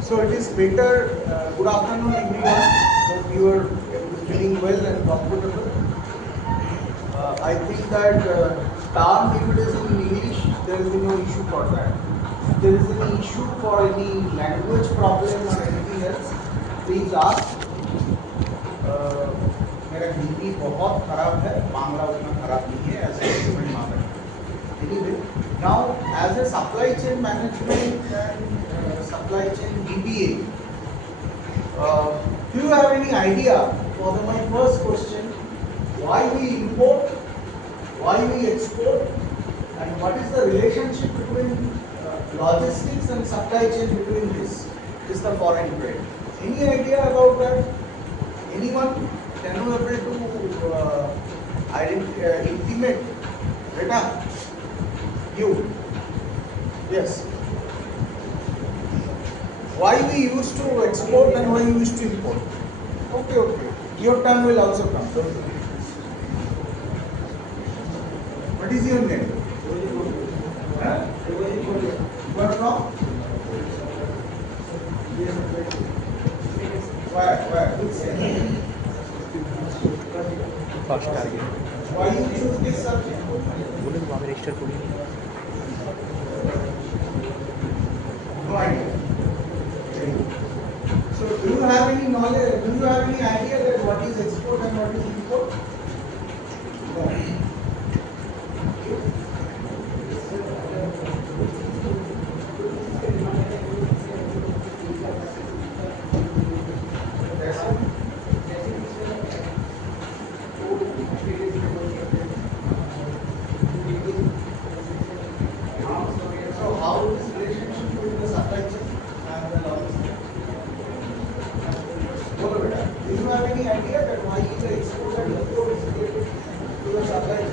So it is better. Good afternoon, everyone. Hope you are feeling well and comfortable. I think that term, if it is in English, there is no issue for that. If there is any issue for any language problem or anything else, please ask. मेरा हिंदी बहुत खराब है, बांग्ला उतना खराब नहीं है, as a government mother. Anyway, now as a supply chain management and supply chain DBA, do you have any idea for my first question? Why we import, why we export, and what is the relationship between logistics and supply chain between this? This is the foreign trade. Any idea about that? Anyone? Can you able to intimate? Beta? You? Yes. Why we used to export and why we used to import? Okay, okay. Your turn will also come. Don't worry. What is your name? Huh? You are from? Where? Which city? Why you choose this subject? No idea. So do you have any knowledge, do you have any idea that what is export and what is import? No. So how is the relationship between the supply chain and the logistics? Do you have any idea that why the export and import is related to the supply chain?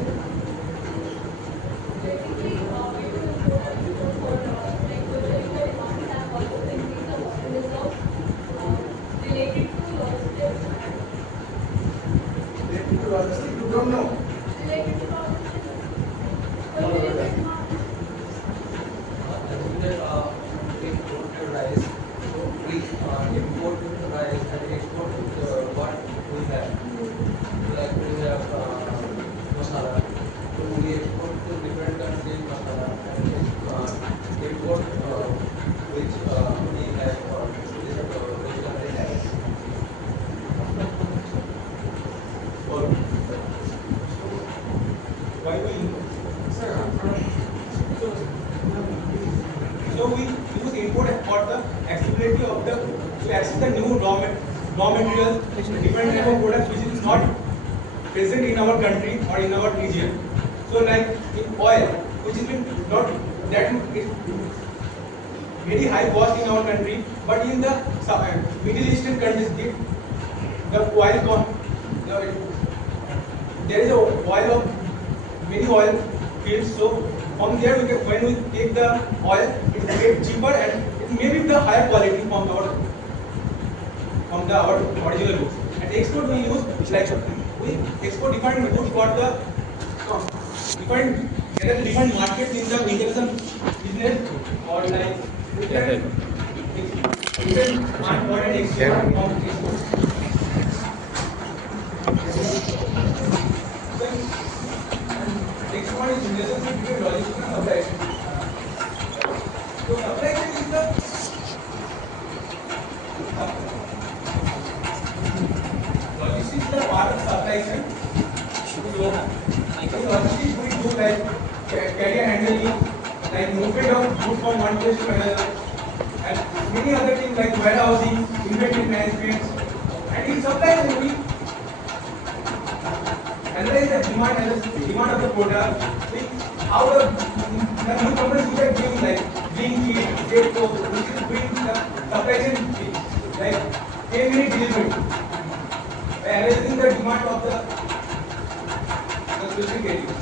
Related to logistics, you don't know. So we use import for the accessibility of the to access the new raw materials, different type of products which is not present in our country or in our region. So like in oil, which is not that very high cost in our country, but in the Middle Eastern countries, the oil there is a oil of many oil fields. So from there, when we take the oil, it gets cheaper and it may be the higher quality from our original goods. And export we use like we export different goods for the different markets in the international business or like different foreign exchange of export. Next one is relationship between logistics and supply chain. So supply chain is the logistics is the part of supply chain. So logistics we do like carrier handling, like movement of goods from one place to another, and many other things like warehousing, inventory management, and in supply chain we analyze the demand of the product, how the new companies which are giving like Blinkit, Zepto, which is doing the supply chain like 10-minute delivery. By analyzing the demand of the specific area.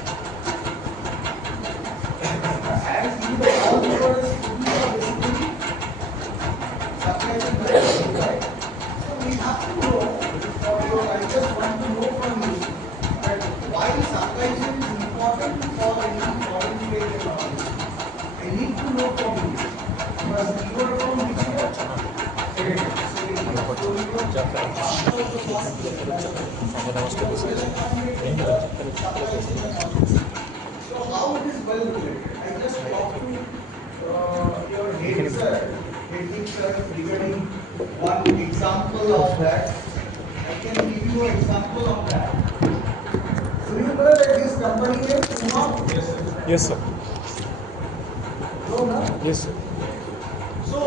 As in the all the products basically supply chain management, right? So we have to know, I just want to know from you that why supply chain is important for need to know from you. Because you are from which year? Second year. So how it is well related? I just talked to your head sir, regarding one example of that. I can give you an example of that. Do you know that this company is Puma? Yes, sir. Yes, sir. No, no. Yes, sir. So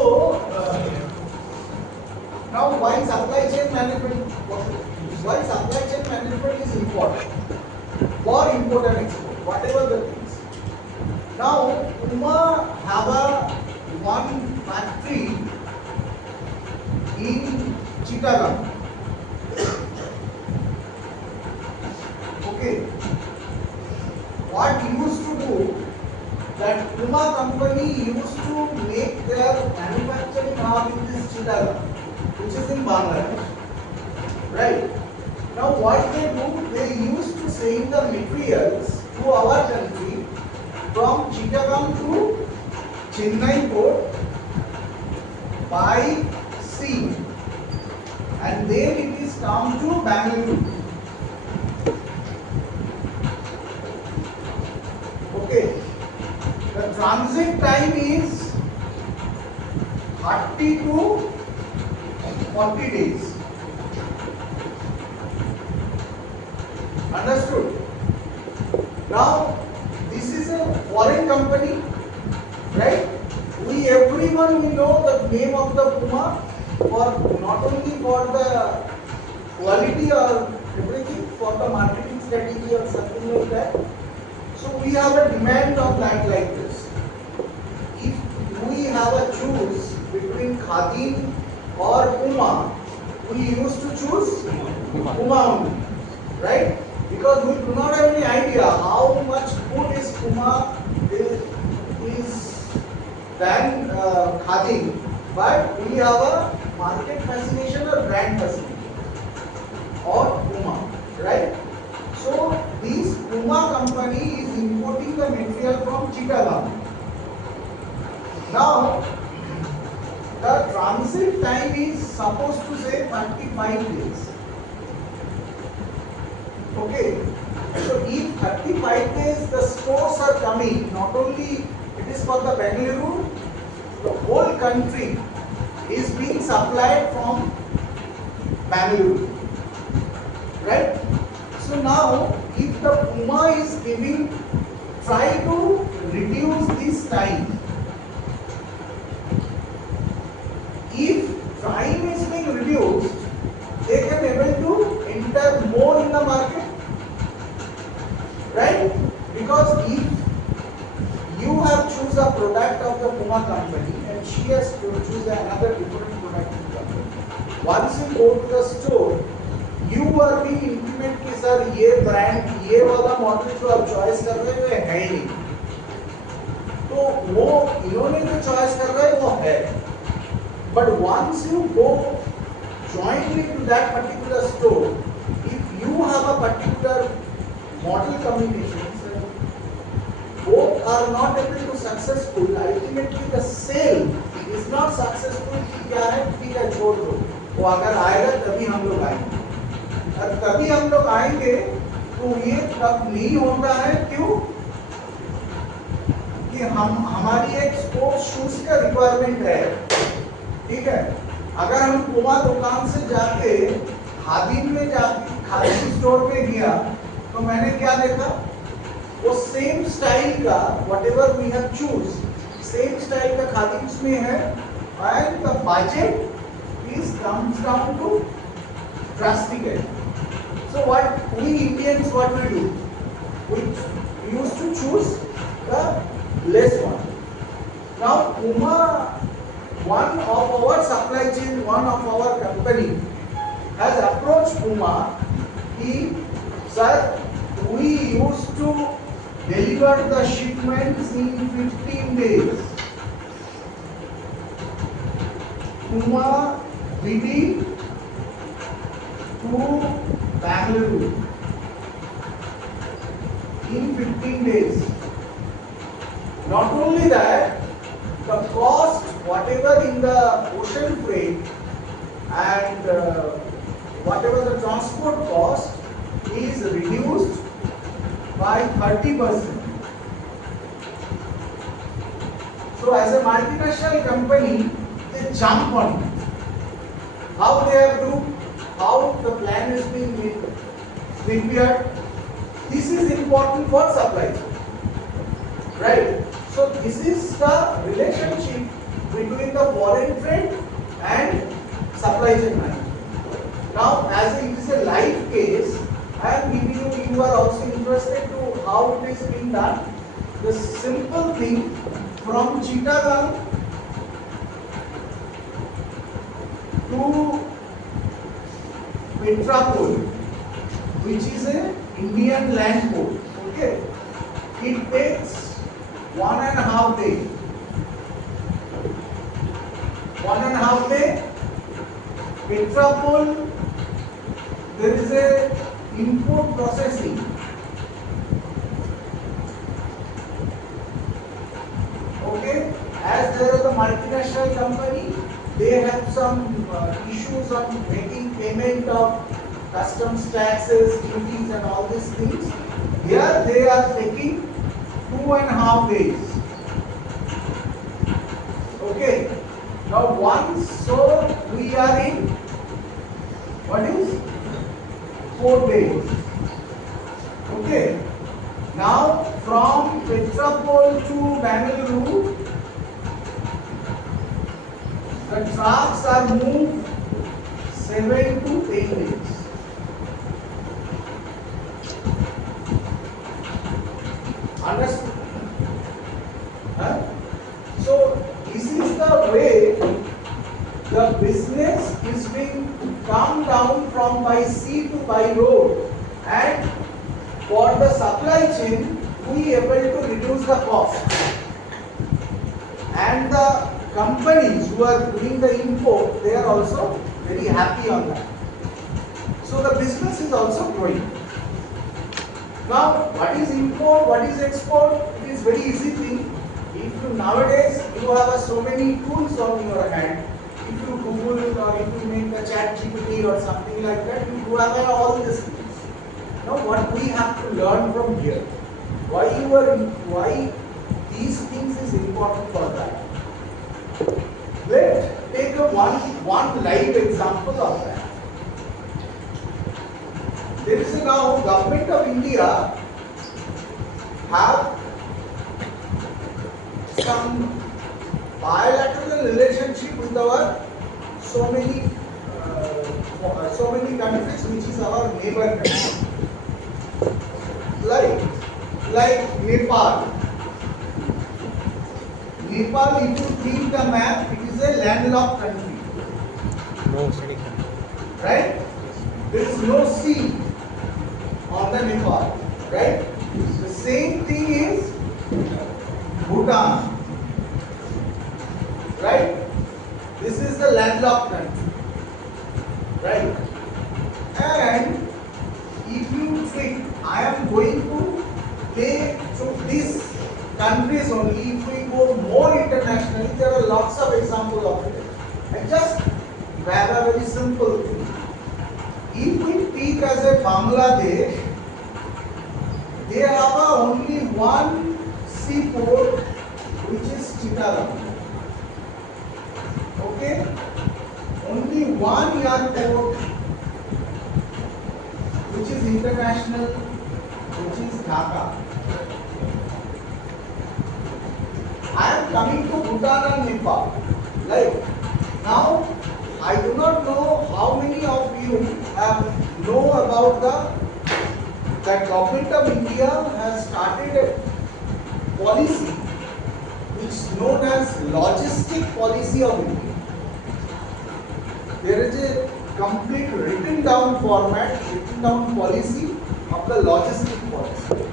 now why supply chain management? Why supply chain management is important for import and export, whatever the things. Now Puma have one factory in Chittagong. Okay. What used to do, that Puma company used to make their manufacturing hub in this Chittagong, which is in Bangladesh. Right? Now what they do, they used to send the materials to our country from Chittagong to Chennai port by sea, and then it is come to Bangalore. Okay, the transit time is 30 to 40 days. Understood? Now, this is a foreign company, right? Everyone we know the name of the Puma, for not only for the quality or everything, for the marketing strategy or something like that. So we have a demand of that like this. If we have a choose between Khadim or Puma, we used to choose Puma only, right? Because we do not have any idea how much good is Puma is than Khadim, but we have a market fascination or brand fascination or Puma, right? So this Puma company is importing the material from Chittagong. Now the transit time is supposed to say 35 days. Okay, so if 35 days the stores are coming, not only it is for the Bengaluru, the whole country is being supplied from Bengaluru, right? So now if the Puma is giving, try to reduce this time. If time is being reduced, they can able to enter more in the market, right? Because if you have choose a product of the Puma company and she has to choose another different product in the company, once you go to the store, you are being intimate कि sir ये brand ये वाला model जो आप choice कर रहे हो है ही नहीं, तो वो इन्होंने जो चॉइस कर रहे हैं वो है. But once you go jointly to that particular store, if you have a particular model combinations, both are not able to successful. Ultimately, the sale is not successful. कि क्या है, ठीक है छोड़ दो. वो अगर आएगा तभी हम लोग आएंगे. और तभी हम लोग आएंगे तो ये तब नहीं होता है. क्यों? कि हमारी एक स्पोर्ट्स शूज का रिक्वायरमेंट है, ठीक है. अगर हम पुमा दुकान से जाके खादिम में जाके खादिम स्टोर में गया तो मैंने क्या देखा, वो सेम स्टाइल का whatever we have choose, same style का खादिम्स में है, and the budget is comes down to drastic. So what we Indians what we do, we used to choose the less one. Now Puma, one of our supply chain, one of our company has approached Puma. He said we used to deliver the shipments in 15 days. Puma BD to Bangalore in 15 days. Not only that, the cost, whatever in the ocean freight and whatever the transport cost is reduced by 30%. So as a multinational company, they jump on it. How they have to, how the plan is being made, prepared. This is important for supply chain, right? So this is the relationship between the foreign trade and supply chain management. Now, as it is a live case, I am giving you, you are also interested to how it is being done. The simple thing from Chittagong to Petrapol, which is a Indian land port. Okay, it takes 1.5 days. 1.5 days. Petrapol, there is a import processing. Okay, as there is a multinational company, they have some issues on making payment of customs taxes, duties and all these things. Here they are taking 2.5 days. Okay, now once, so we are in, what is 4 days. Okay, now from Petrapol to Bangalore, the trucks are moved 7 to 10 days. Understood? Huh? So this is the way the business is being come down from by sea to by road, and for the supply chain we able to reduce the cost, and the companies who are doing the import, they are also very happy on that. So the business is also growing. Now, what is import, what is export? It is very easy thing. If you nowadays you have so many tools on your hand, if you Google or if you make a ChatGPT or something like that, you do have all these things. Now, what we have to learn from here, why these things is important for that. Let's take a one live example of that. There is now Government of India have some bilateral relationship with our so many countries, which is our neighbor countries, like Nepal. Nepal, if you think the map, it is a landlocked country. No city. Right? There is no sea on the Nepal. Right? The same thing is Bhutan. Right? This is the landlocked country. Right? And if you think I am going to pay to these countries only, if we go more internationally, there are lots of examples of it. I just grab a very simple thing. If we take as a Bangladesh, they have only one seaport, which is Chittagong. Okay? Only one airport, which is international, which is Dhaka. I am coming to Bhutan and Nepal. Like, now, I do not know how many of you know about that Government of India has started a policy which is known as Logistic Policy of India. There is a complete written down format, written down policy of the logistic policy.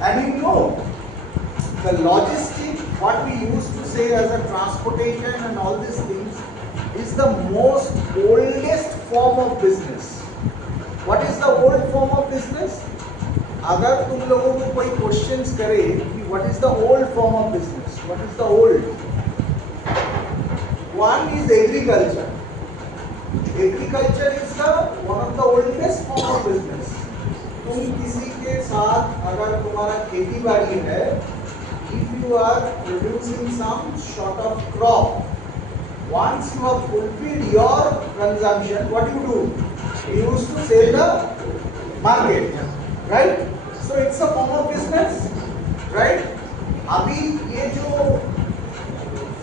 And you know, the logistic, what we used to say as a transportation and all these things, is the most oldest form of business. What is the old form of business? अगर तुम लोगों को कोई questions करे कि what is the old form of business, what is the old, one is agriculture. Agriculture is the one of the oldest form of business. तुम किसी के साथ अगर तुम्हारा खेती बाड़ी है, if you are producing some sort of crop, once you have fulfilled your consumption, what you do? You used to sell the market, right? So it's a form of business, right? अभी ये जो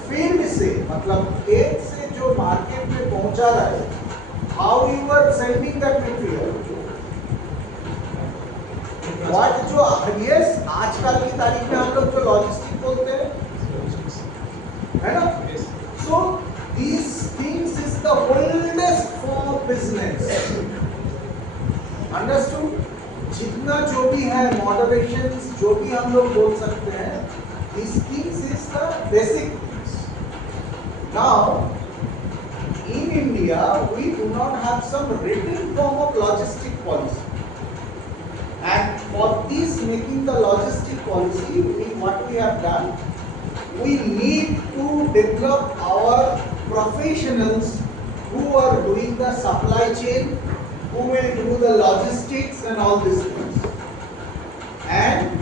field से मतलब खेत से जो market में पहुंचा रहा है, how you are sending that material? What जो yes, आजकल की तारीख में हम लोग जो लॉजिस्टिक बोलते हैं, है ना? So these things is the oldest form of business. Understood? जितना जो भी है moderations, जो भी हम लोग बोल सकते हैं, these things is the basic things. Now, in India, we do not have some written form of logistic policy. And for this making the logistic policy, what we have done, we need to develop our professionals who are doing the supply chain, who will do the logistics and all these things. And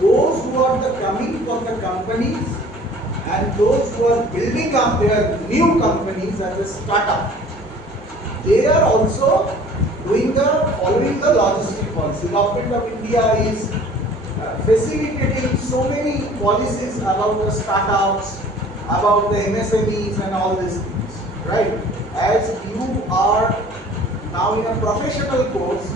those who are the coming from the companies and those who are building up their new companies as a startup, they are also following the logistic policy. Government of India is facilitating so many policies about the startups, about the MSMEs and all these things, right? As you are now in a professional course,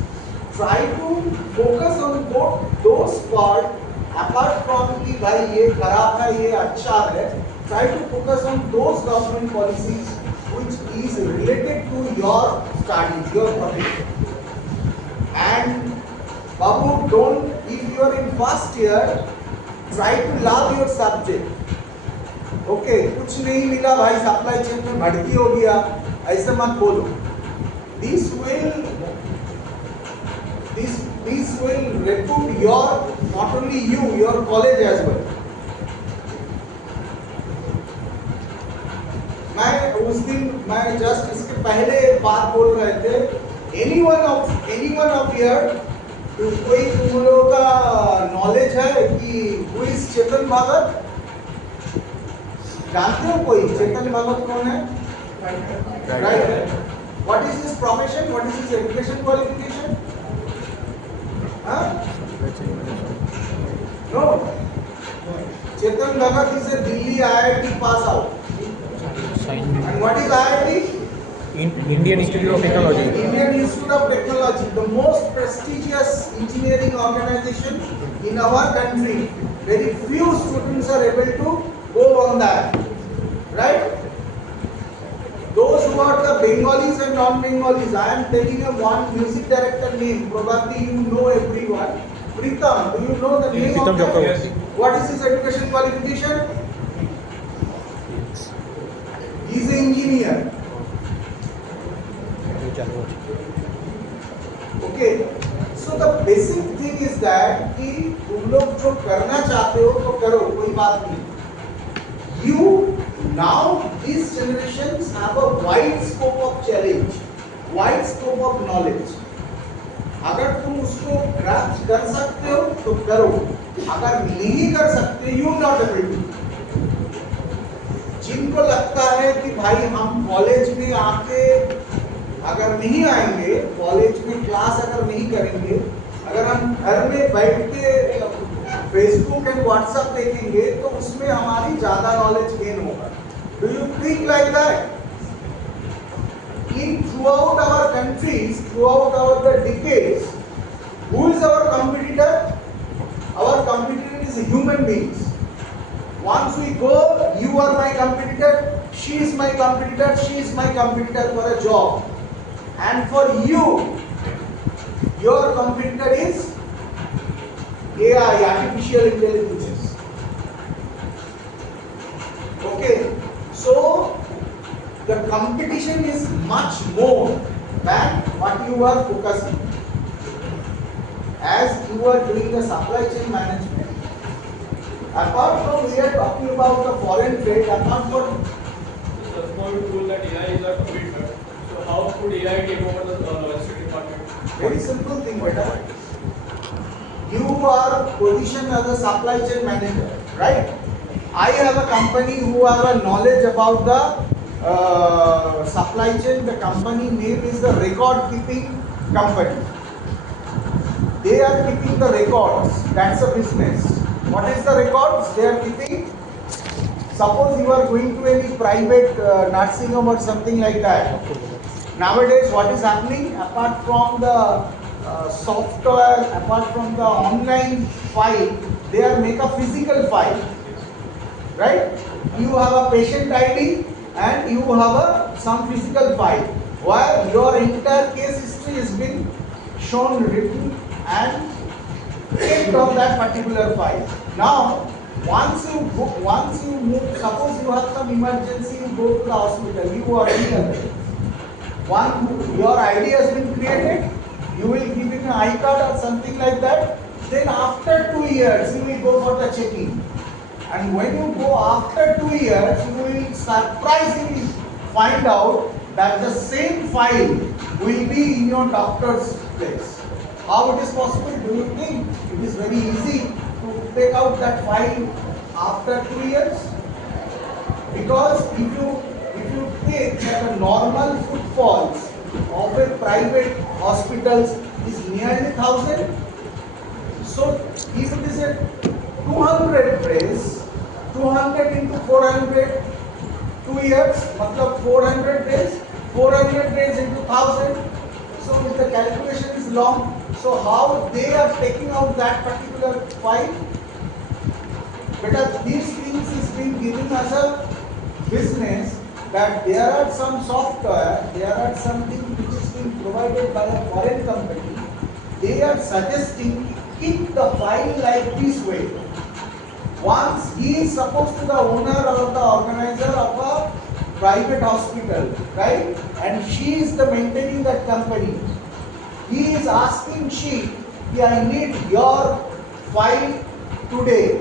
try to focus on both those parts. Apart from कि भाई ये खराब है, ये अच्छा है, try to focus on those government policies which is related to your studies, your profession. And Babu, don't, if you are in first year, try to love your subject. Okay, कुछ नहीं मिला भाई, सप्लाई चेन में भर्ती हो गया, ऐसे मत बोलो. This will recruit your, not only you, your college as well. मैं जस्ट इसके पहले एक बात बोल रहे थे. anyone of here, कोई तुम लोगों का नॉलेज है कि who is चेतन भगत? जानते हो कोई चेतन भगत कौन है? Right. What is his profession? What is his education qualification? Huh? No. Chetan Bhagat is a Delhi IIT pass out. And what is IIT? Indian Institute of Technology. Indian Institute of Technology, the most prestigious engineering organization in our country. Very few students are able to go on that, right? Those who are the Bengalis and non-Bengalis, I am telling you one music director name. Probably you know everyone. Pritam, do you know the name Pritam of that? Chakraborty. What is his education qualification? He is an engineer. Okay. So the basic thing is that कि तुम लोग जो करना चाहते हो तो करो, कोई बात नहीं. You now these generations have a wide scope of challenge, wide scope of knowledge. अगर तुम उसको ग्रैस्प कर सकते हो तो करो, अगर नहीं कर सकते you not able to. जिनको लगता है कि भाई हम कॉलेज में आके अगर नहीं आएंगे, कॉलेज में क्लास अगर नहीं करेंगे, अगर हम घर में बैठ के फेसबुक एंड व्हाट्सएप देखेंगे तो उसमें हमारी ज्यादा नॉलेज गेन होगा. Do you think like that? In throughout our countries, throughout our decades, who is our competitor? Our competitor is human beings. Once we go, you are my competitor, she is my competitor, she is my competitor for a job. And for you, your competitor is AI, artificial intelligence. Okay, so the competition is much more than what you are focusing. as you are doing the supply chain management, apart from we are talking about the foreign trade, apart from The point told that AI is a commitment. So how could AI take over the logistics department? very simple thing, beta. You are positioned as a supply chain manager, right? I have a company who have a knowledge about the supply chain. The company name is the record keeping company. They are keeping the records. That's a business. What is the records they are keeping? Suppose you are going to any private nursing home or something like that. Nowadays, what is happening? Apart from the software, apart from the online file, they are make a physical file, right? You have a patient ID and you have some physical file where your entire case history has been shown, written, and kept on that particular file. Now, once you move, suppose you have some emergency, you go to the hospital, you already have it. Your ID has been created, you will give it an iCard or something like that. Then after 2 years, you will go for the checking. And when you go after 2 years, you will surprisingly find out that the same file will be in your doctor's place. How it is possible? Do you think it is very easy to take out that file after 2 years? Because if you take that the normal footfalls of a private hospitals is nearly 1,000. So if it is a 200 days, 200 into 400, 2 years, matlab 400 days, 400 days into 1,000. So if the calculation is long, so how they are taking out that particular file? Because these things is being given as a business, that there are some software, there are something which is being provided by a foreign company. They are suggesting keep the file like this way. Once he is supposed to the owner or the organizer of a private hospital, right? And she is the maintaining that company. He is asking she, I need your file today.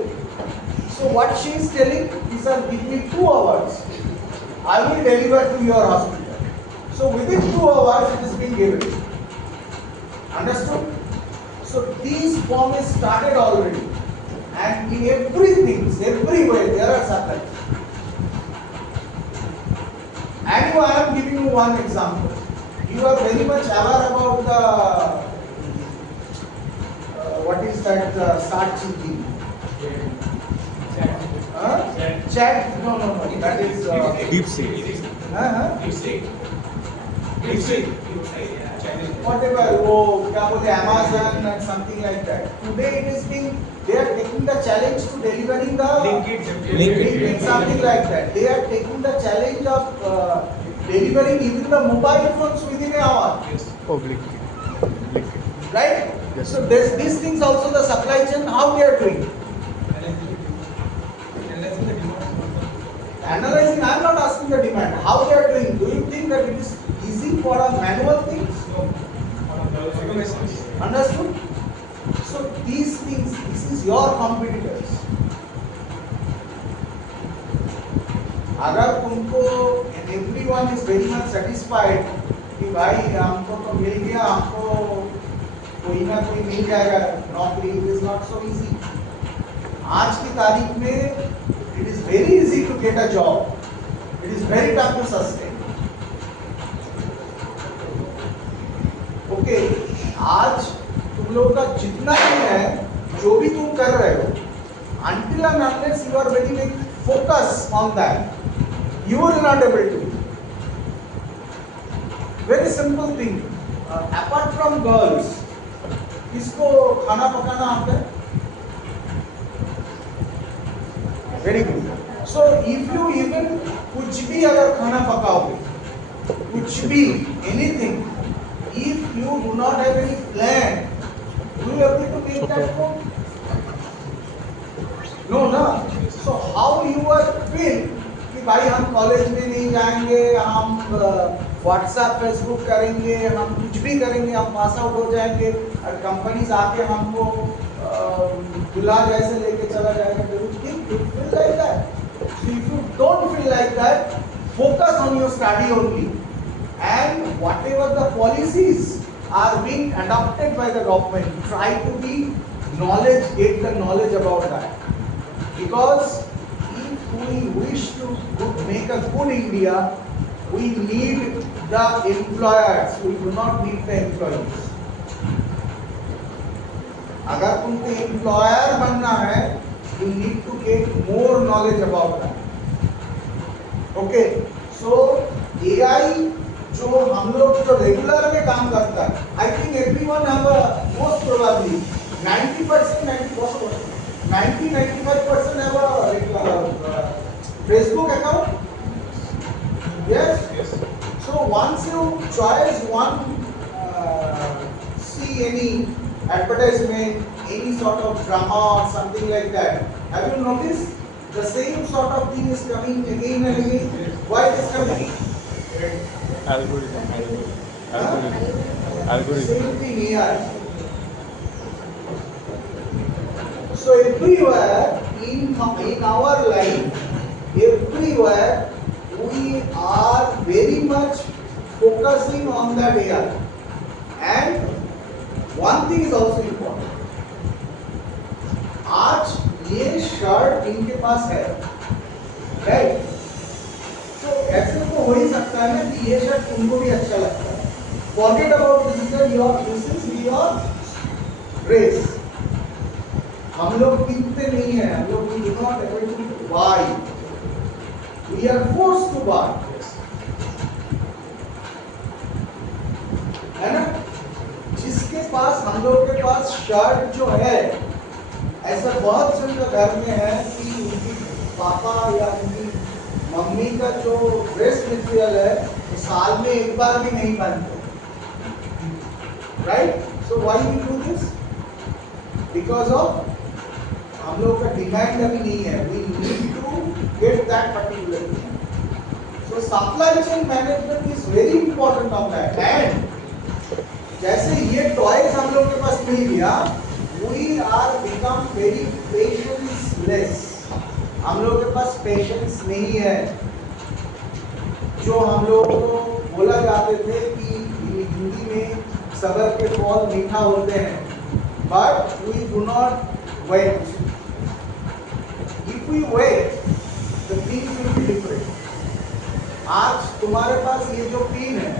So what she is telling is, give me 2 hours. I will deliver to your hospital. So within 2 hours it is being given. Understood? So these form is started already. And in everything, everywhere there are supplies. And I am giving you one example. You are very much aware about the what is that search engine? Chat? No. That is DeepSeek. Whatever, क्या बोलते Amazon and something like that. Today it is being, they are taking the challenge to delivering the Linkit. something like that. They are taking the challenge of delivering even the mobile phones within an hour. Right? Yes. So these things also the supply chain, how they are doing? Analyzing, I am not asking the demand. How they are doing? Do you think that it is easy for a manual thing? Understood? So these things, this is your competitors. अगर तुमको and everyone is very much satisfied कि भाई हमको तो मिल गया, हमको कोई ना कोई मिल जाएगा नौकरी, it is not so easy. आज की तारीख में it is very easy to get a job. It is very tough to sustain. Okay, आज तुम लोगों का जितना भी है, जो भी तुम कर रहे हो, until and unless you are very much focused on that, you will not able to. Very simple thing. Apart from girls, किसको खाना पकाना आता है? Very good. So if you even कुछ भी अगर खाना पकाओगे, कुछ भी anything, if you do not have any plan, will you able to make that food? No, no. So how you are feel कि भाई हम कॉलेज में नहीं जाएंगे, हम व्हाट्सएप फेसबुक करेंगे, हम कुछ भी करेंगे, हम पास आउट हो जाएंगे, और कंपनीज आके हमको दुल्हा जैसे लेके चला जाएगा, do you think you feel like that? So if you don't feel like that, focus on your study only, and whatever the policies are being adopted by the government, try to be get the knowledge about that, because if we wish to make a good India, we need the employers, we do not need the employees. अगर तुमको employer बनना है, you need to get more knowledge about that. Okay, so AI जो हम लोग जो regular में काम करता है, I think everyone have a most probably 90%, 95% have a Facebook account. Yes. Yes. So once you choose one, see any advertisement, any sort of drama or something like that, have you noticed the same sort of thing is coming again and again? Why it is coming? Algorithm. Same thing here. So everywhere in our life, everywhere we are very much focusing on that AI. And one thing is also important. आज ये shirt इनके पास है, right? तो ऐसे तो हो ही सकता है ना कि ये शर्ट तुमको भी अच्छा लगता है. Forget about this is your dress. हम लोग कितने नहीं हैं, हम लोग we do not able to buy. We are forced to buy. है ना? जिसके पास हम लोग के पास शर्ट जो है, ऐसा बहुत जन का घर में है कि उनकी पापा या उनकी मम्मी का जो ड्रेस मटेरियल है वो साल में एक बार भी नहीं पहनते, right? So why we do this? Because of हम लोग का डिमांड अभी नहीं है. We need to get that particular thing. So supply chain management is very important on that. And जैसे ये टॉयज हम लोग के पास मिल गया, we are become very patienceless. हम लोग के पास पेशेंस नहीं है. जो हम लोग को बोला जाते थे कि हिंदी में सबर के फल मीठा होते हैं, but we do not wait. If we wait, the things will be different. आज तुम्हारे पास ये जो पेन है,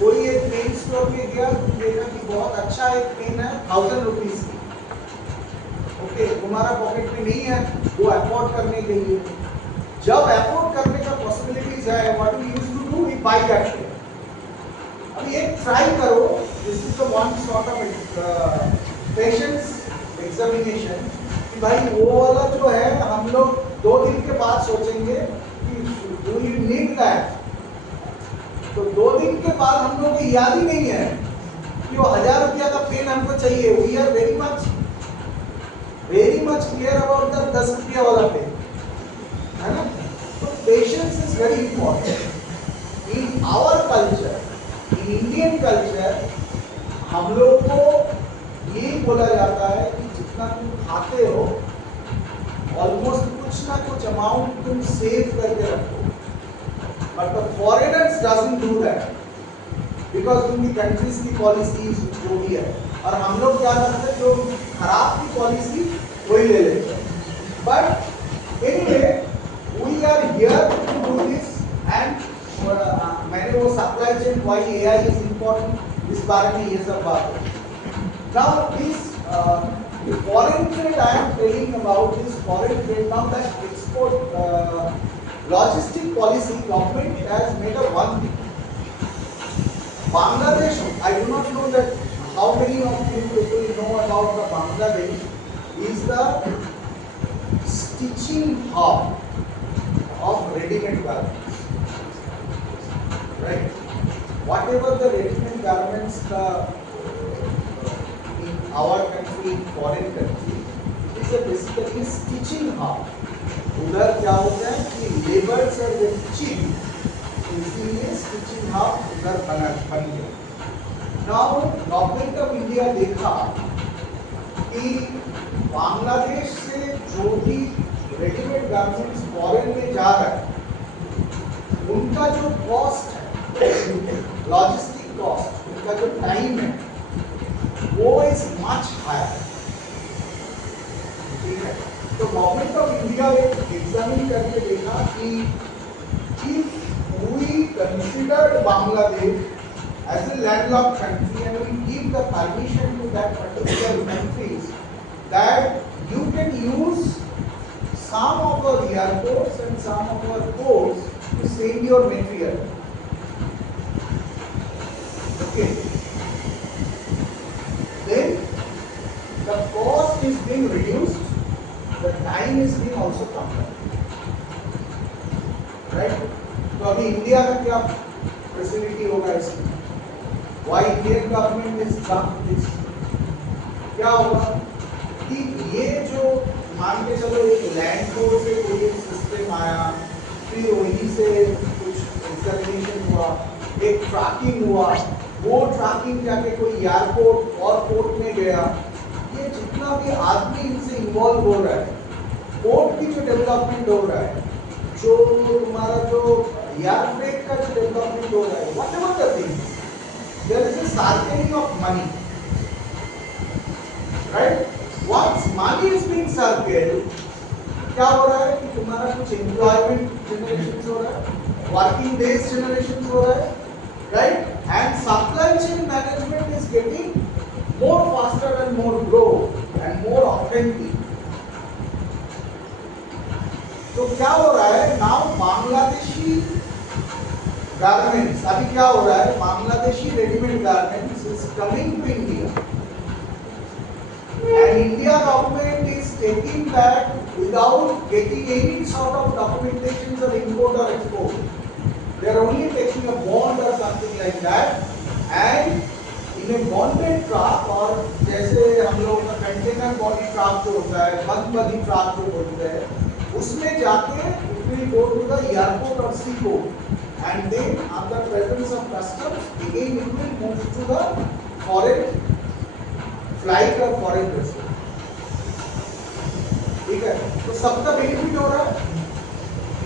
कोई एक पेन स्टोर में गया, तुम देखा कि बहुत अच्छा एक पेन है 1000 रुपीज की. ओके, तुम्हारा पॉकेट में नहीं है वो अफोर्ड करने के लिए. जब अफोर्ड करने का पॉसिबिलिटीज है, what we used to do, we buy that share. अभी एक ट्राई करो. This is the one sort of patience examination कि भाई वो वाला जो है हम लोग 2 दिन के बाद सोचेंगे कि डू यू नीड दैट. तो 2 दिन के बाद हम लोग को याद ही नहीं है कि वो 1000 रुपया का पेन हमको चाहिए. We are very much clear about the 10 रुपया वाला पेन, है ना? तो patience is very important in our culture. In Indian culture हम लोग को ये बोला जाता है कि जितना तुम खाते हो ऑलमोस्ट कुछ ना कुछ अमाउंट तुम सेव करके रखो. But the foreigners doesn't do that because उनकी कंट्रीज की पॉलिसीज जो भी है, और हम लोग क्या करते हैं, जो खराब की पॉलिसी वही ले लेते हैं. But anyway we are here to do this. And मैंने वो supply chain why AI is important इस बारे में ये सब बात है. Now this foreign trade I am telling about. This foreign trade, now that export logistic policy, government has made a one thing. Bangladesh, I do not know that how many of you people know about the Bangladesh, is the stitching hub of ready-made garments. Right? Whatever the ready-made garments in our country, in foreign country, it is a basically stitching hub. उधर क्या होता है कि labours are very cheap, इसीलिए stitching hub उधर बन गया. Now, Government of India देखा कि बांग्लादेश से जो भी रेडीमेड गारमेंट्स फॉरेन में जा रहा है, उनका जो कॉस्ट है, लॉजिस्टिक कॉस्ट, उनका जो टाइम है, वो इज मच हायर। ठीक है, तो गवर्नमेंट ऑफ इंडिया ने एग्जामिन करके देखा कि if we considered Bangladesh as a landlocked country and we give the permission to that particular countries that you can use some of our airports and some of our ports to send your material. Okay. Then the cost is being reduced, the time is being also cut down. Right? तो अभी India का क्या facility होगा इसमें? Why Indian government is done this? क्या होगा कि ये जो मान के चलो एक लैंड कोड से कोई एक सिस्टम आया, फिर वहीं से कुछ एग्जामिनेशन हुआ, एक ट्रैकिंग हुआ, वो ट्रैकिंग जाके कोई एयरपोर्ट और पोर्ट में गया, ये जितना भी आदमी इनसे इन्वॉल्व हो रहा है, पोर्ट की जो डेवलपमेंट हो रहा है, जो तुम्हारा जो एयरफ्रेट का जो डेवलपमेंट हो रहा है, whatever the thing, there is a circling of money, right? Once money is being circled, क्या हो रहा है कि तुम्हारा कुछ एम्प्लॉयमेंट जनरेशन हो रहा है, वर्किंग डेज जनरेशन हो रहा है, right? And supply chain management is getting more faster and more grow and more authentic. तो क्या हो रहा है नाउ बांग्लादेशी गारमेंट्स, अभी क्या हो रहा है, Bangladeshi readymade garments is coming to India and India government is taking that without getting any sort of documentation और इंपोर्ट और export. They are only taking a bond और something like that and in a bonded truck, और जैसे हम लोगों का container body truck जो होता है, बंद बॉडी ट्रक जो बोलते हैं, उसमें जाके it will go to the airport or seaport and then after presence of customs again it will move to the foreign flight or foreign vessel. ठीक है, तो सबका बेनिफिट हो रहा है,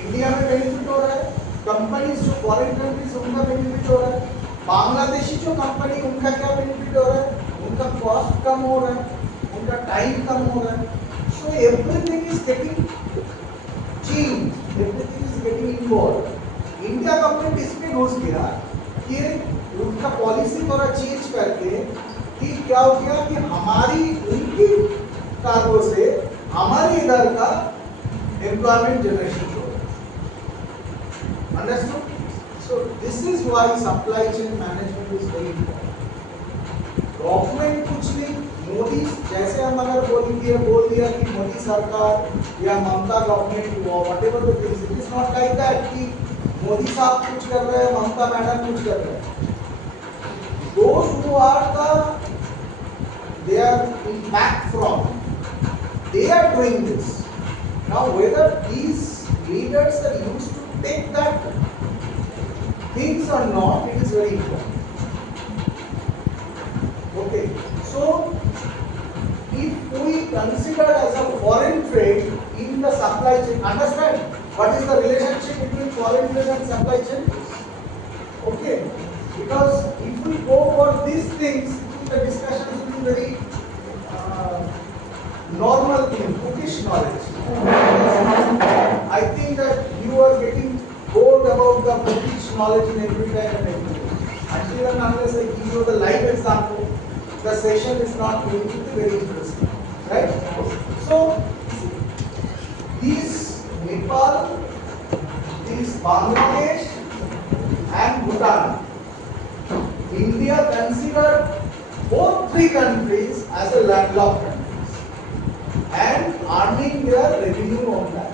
इंडिया में बेनिफिट हो रहा है, कंपनीज जो फॉरेन कंट्रीज उनका बेनिफिट हो रहा है, बांग्लादेशी जो कंपनी उनका क्या बेनिफिट हो रहा है, उनका कॉस्ट कम हो रहा है, उनका टाइम कम हो रहा है, so everything is getting changed, everything is getting involved. India government इसमें घुस गया कि उनका पॉलिसी थोड़ा चेंज करके कि क्या हो गया कि हमारी उनकी कार्गो से हमारे इधर का एम्प्लॉयमेंट जनरेशन हो। Understood? So this is why supply chain management is very important. Government कुछ नहीं, मोदी जैसे हम अगर बोल दिया कि मोदी सरकार या ममता गवर्नमेंट हुआ, whatever the things, it is not like that कि मोदी साहब कुछ कर रहे हैं, ममता मैडम कुछ कर रहे हैं। Those who are they are impact from, they are doing this. Now whether these leaders are used to take that things or not, it is very important. Okay, so if we consider as a foreign trade in the supply chain, understand what is the relationship between foreign trade and supply chain? Okay, because if we go for these things, the discussions will be very normal thing, bookish knowledge. I think that you are getting bored about the bookish knowledge in every time and everything. Until and unless I give you the live example, the session is not going to be very interesting, right? So these Nepal, these Bangladesh and Bhutan, India considered both three countries as a landlocked countries and earning their revenue on that.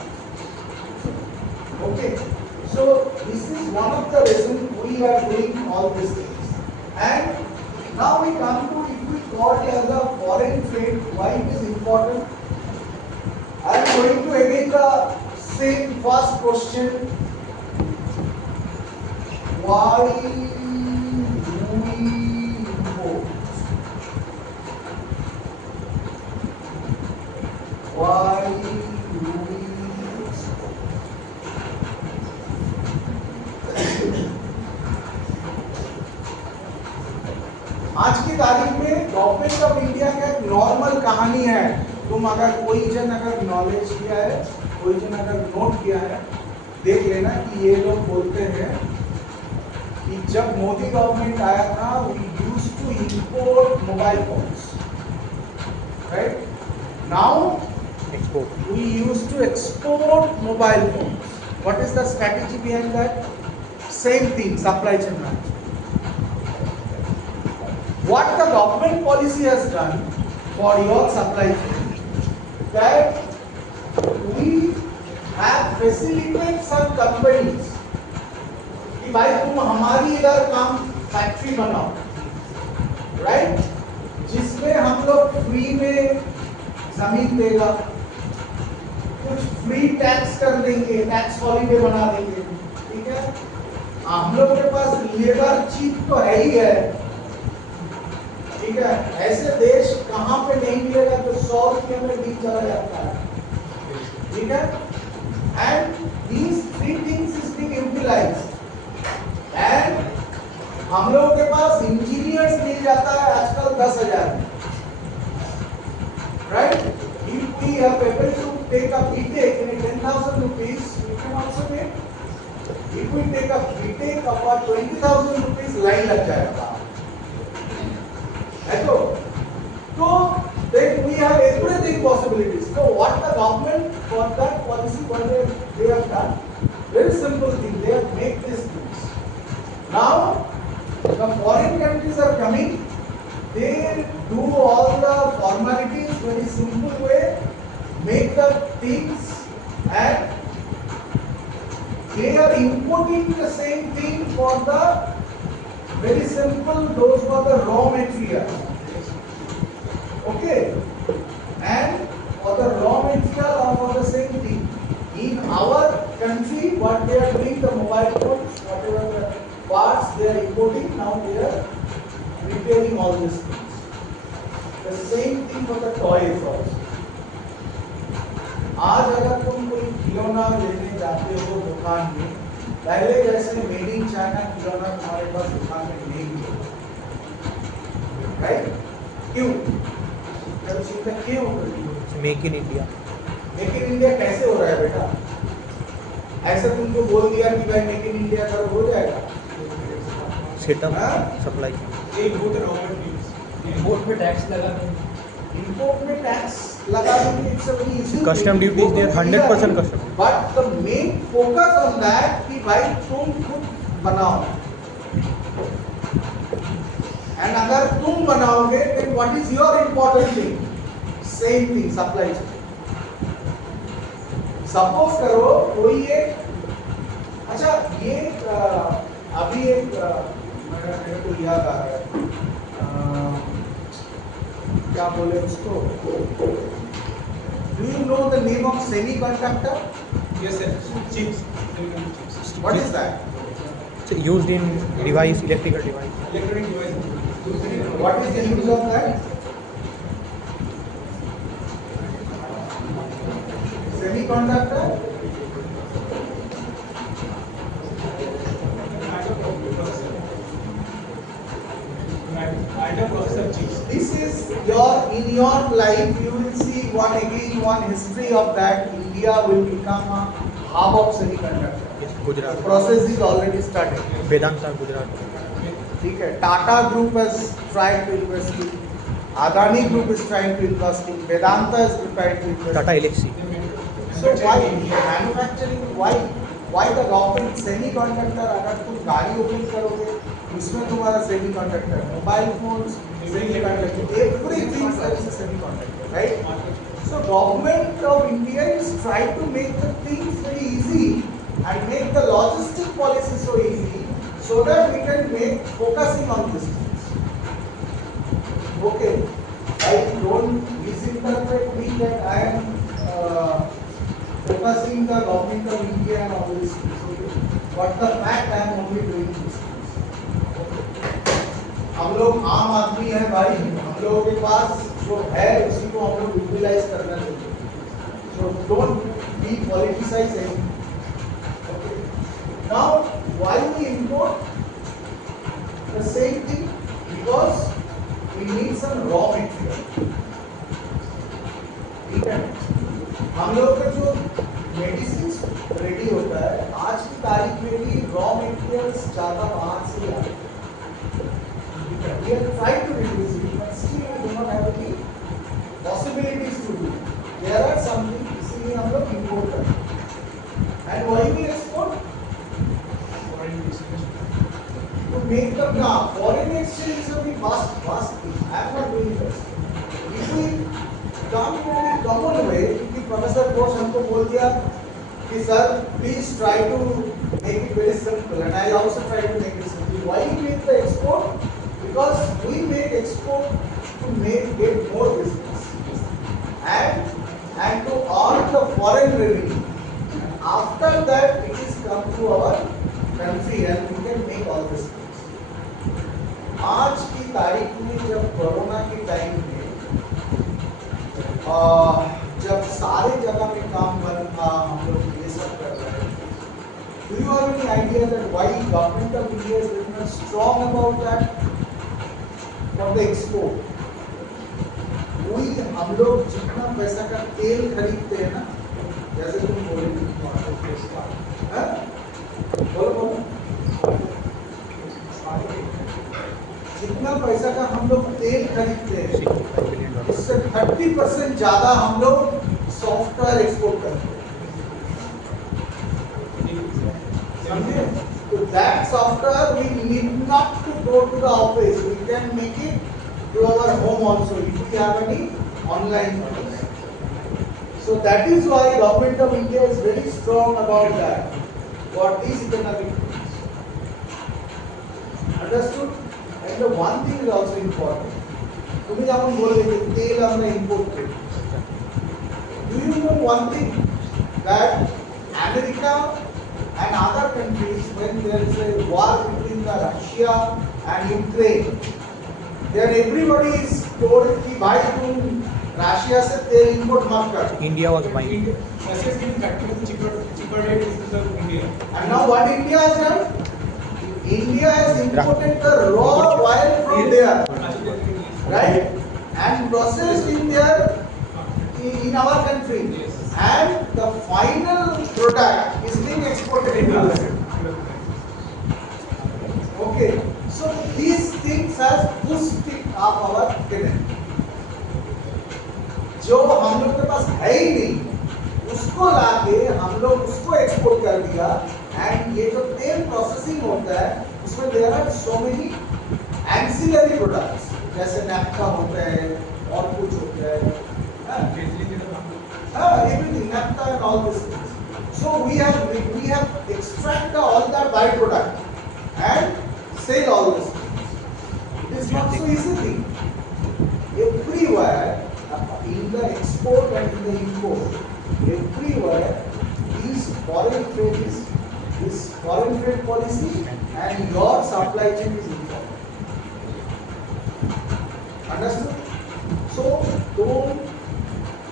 Okay, so this is one of the reasons we are doing all these things. And now we come to, if we call it as a foreign trade, why it is important? I am going to again the same first question. Why do we import? why do we आज की तारीख में government of India का एक normal कहानी है। तुम अगर कोई जन अगर नॉलेज किया है, कोई जन अगर नोट किया है, देख लेना कि ये लोग बोलते हैं कि जब मोदी गवर्नमेंट आया था, we used to import mobile phones, right? Now we used to export mobile phones. What is the strategy behind that? Same thing, supply chain management. What the government policy has done for your supply chain, that we have facilitated some companies कि भाई तुम हमारी इधर काम factory बनाओ, right? जिसमें हम लोग फ्री में जमीन देगा, कुछ फ्री टैक्स कर देंगे, टैक्स हॉलीडे बना देंगे, ठीक है? हम लोग के पास लेबर चीप तो है ही है, ठीक है? ऐसे देश कहाँ पे नहीं मिलेगा तो 100 रुपये में डील चला जाता है, ठीक है? And these three things is being utilized, and हम लोगों के पास इंजीनियर्स मिल जाता है आजकल 10,000 में, right? If we are able to take a BTech in 10,000 rupees, we can also make. If we take a BTech of 20,000 rupees, line लग जाएगा, है तो? Then we have everything possibilities. So what the government for that policy, what they have done, very simple thing. They have made these things. Now the foreign countries are coming. They do all the formalities very simple way, make the things, and they are importing the same thing for the very simple, those were the raw materials. Okay, and for the raw material or for the same thing. In our country, what they are doing, the mobile phones, whatever the parts they are importing, now they are repairing all these things. The same thing for the toys also. आज अगर तुम कोई खिलौना लेने जाते हो दुकान में, पहले जैसे मेड इन चाइना खिलौना तुम्हारे पास दुकान में नहीं मिलेगा, राइट? क्यों? जब चिंता क्यों हो रही है? Make in India. Make in India कैसे हो रहा है बेटा? ऐसा तुमको बोल दिया कि भाई मेक इन इंडिया करो, हो जाएगा? सेटअप सप्लाई इंपोर्ट पे टैक्स लगा दें, इंपोर्ट में टैक्स लगा देंगे, it's a very easy. Custom duties there 100% custom. But the main focus on that कि भाई तुम खुद बनाओ, एंड अगर तुम बनाओगे then what is your important thing? Same thing, supply chain. Suppose करो कोई एक, अच्छा ये अभी एक मेरे को याद आ रहा है, क्या बोले उसको, do you know the name of semiconductor? yes sir, chips, chips. What is that? Used in device, electrical device. Electronic device. What is the use of that? Semiconductor? Microprocessor chips. This is your, in your life you will see what again one history of that. India will become a hub of semiconductor. The Gujarat, process is already started. Vedanta Gujarat. ठीक है, Tata group has tried to invest in, Adani group is trying to invest in, Vedanta is trying to invest Tata in. एलेक्सी। So why manufacturing? Why the government semiconductor? अगर तुम गाड़ी open करोगे उसमें तुम्हारा semiconductor, mobile phones semiconductor, everything is a semiconductor, right? So government of India is trying to make the things very easy and make the logistic policy so easy, so that we can make focusing on these things. Okay, I don't misinterpret me that I am focusing the government of India and all these things. Okay, but the fact I am only doing these things. हम लोग आम आदमी हैं भाई, हम लोगों के पास जो है उसी को हम लोग यूटिलाइज करना चाहिए। So don't be politicize anything. Okay. Now, why we import? The same thing, because we need some raw material. ठीक है? हम लोग का जो मेडिसिन रेडी होता है आज की तारीख में भी रॉ मटेरियल्स ज्यादा बाहर से आते हैं. We have tried to reduce it, but still we do not have any possibilities to do. There are something इसीलिए हम लोग import करते हैं. And why we export? To make the foreign exchange is a very vast thing. I am not doing this. If we come in a common way, कि professor coach हमको बोल दिया कि sir please try to make it very simple, and I also try to make it simple. Why we make the export? Because we make export to get more business and to earn the foreign revenue. And after that, it is come to our country and we can make all these things. आज की तारीख में जब corona के time में जब सारे जगह में काम बंद था, हम लोग ये सब कर रहे हैं. Do you have any idea that why government of India is very much strong about that? For the export. हम लोग जितना पैसा का तेल खरीदते हैं ना, जैसे तुम बोले बोलो जितना पैसा का हम लोग तेल खरीदते हैं उससे 30% ज्यादा हम लोग सॉफ्टवेयर एक्सपोर्ट करते हैं. समझे? So that software we need not to go to the office. We can make it to our home also if we have any online things. So that is why government of India is very strong about that. For these economic things. Understood? And the one thing is also important. तुम्हें जब हम बोल रहे थे तेल हमने import किया. Do you know one thing that America and other countries, when there is a war between the Russia and Ukraine, then everybody is told कि भाई तुम रशिया से तेल import मत कर. India was buying. Russia is giving practically cheaper rate to India. And now what India has done? India has imported the raw oil from there, right? And processed in there in our country. Yes. And the final product is being exported in USA. Okay, so these things has boosted up our demand. जो हम लोग के पास है ही नहीं, उसको लाके हम लोग उसको एक्सपोर्ट कर दिया. एंड ये जो तेल प्रोसेसिंग होता है उसमें there are so many ancillary products, जैसे नैफ्था होता है और कुछ होता है, everything, naphtha and all these things. So we have extract all that byproduct and sell all these things. It is not so easy thing. Everywhere in the export and in the import, everywhere these foreign trade policy and your supply chain is important. Understood? So don't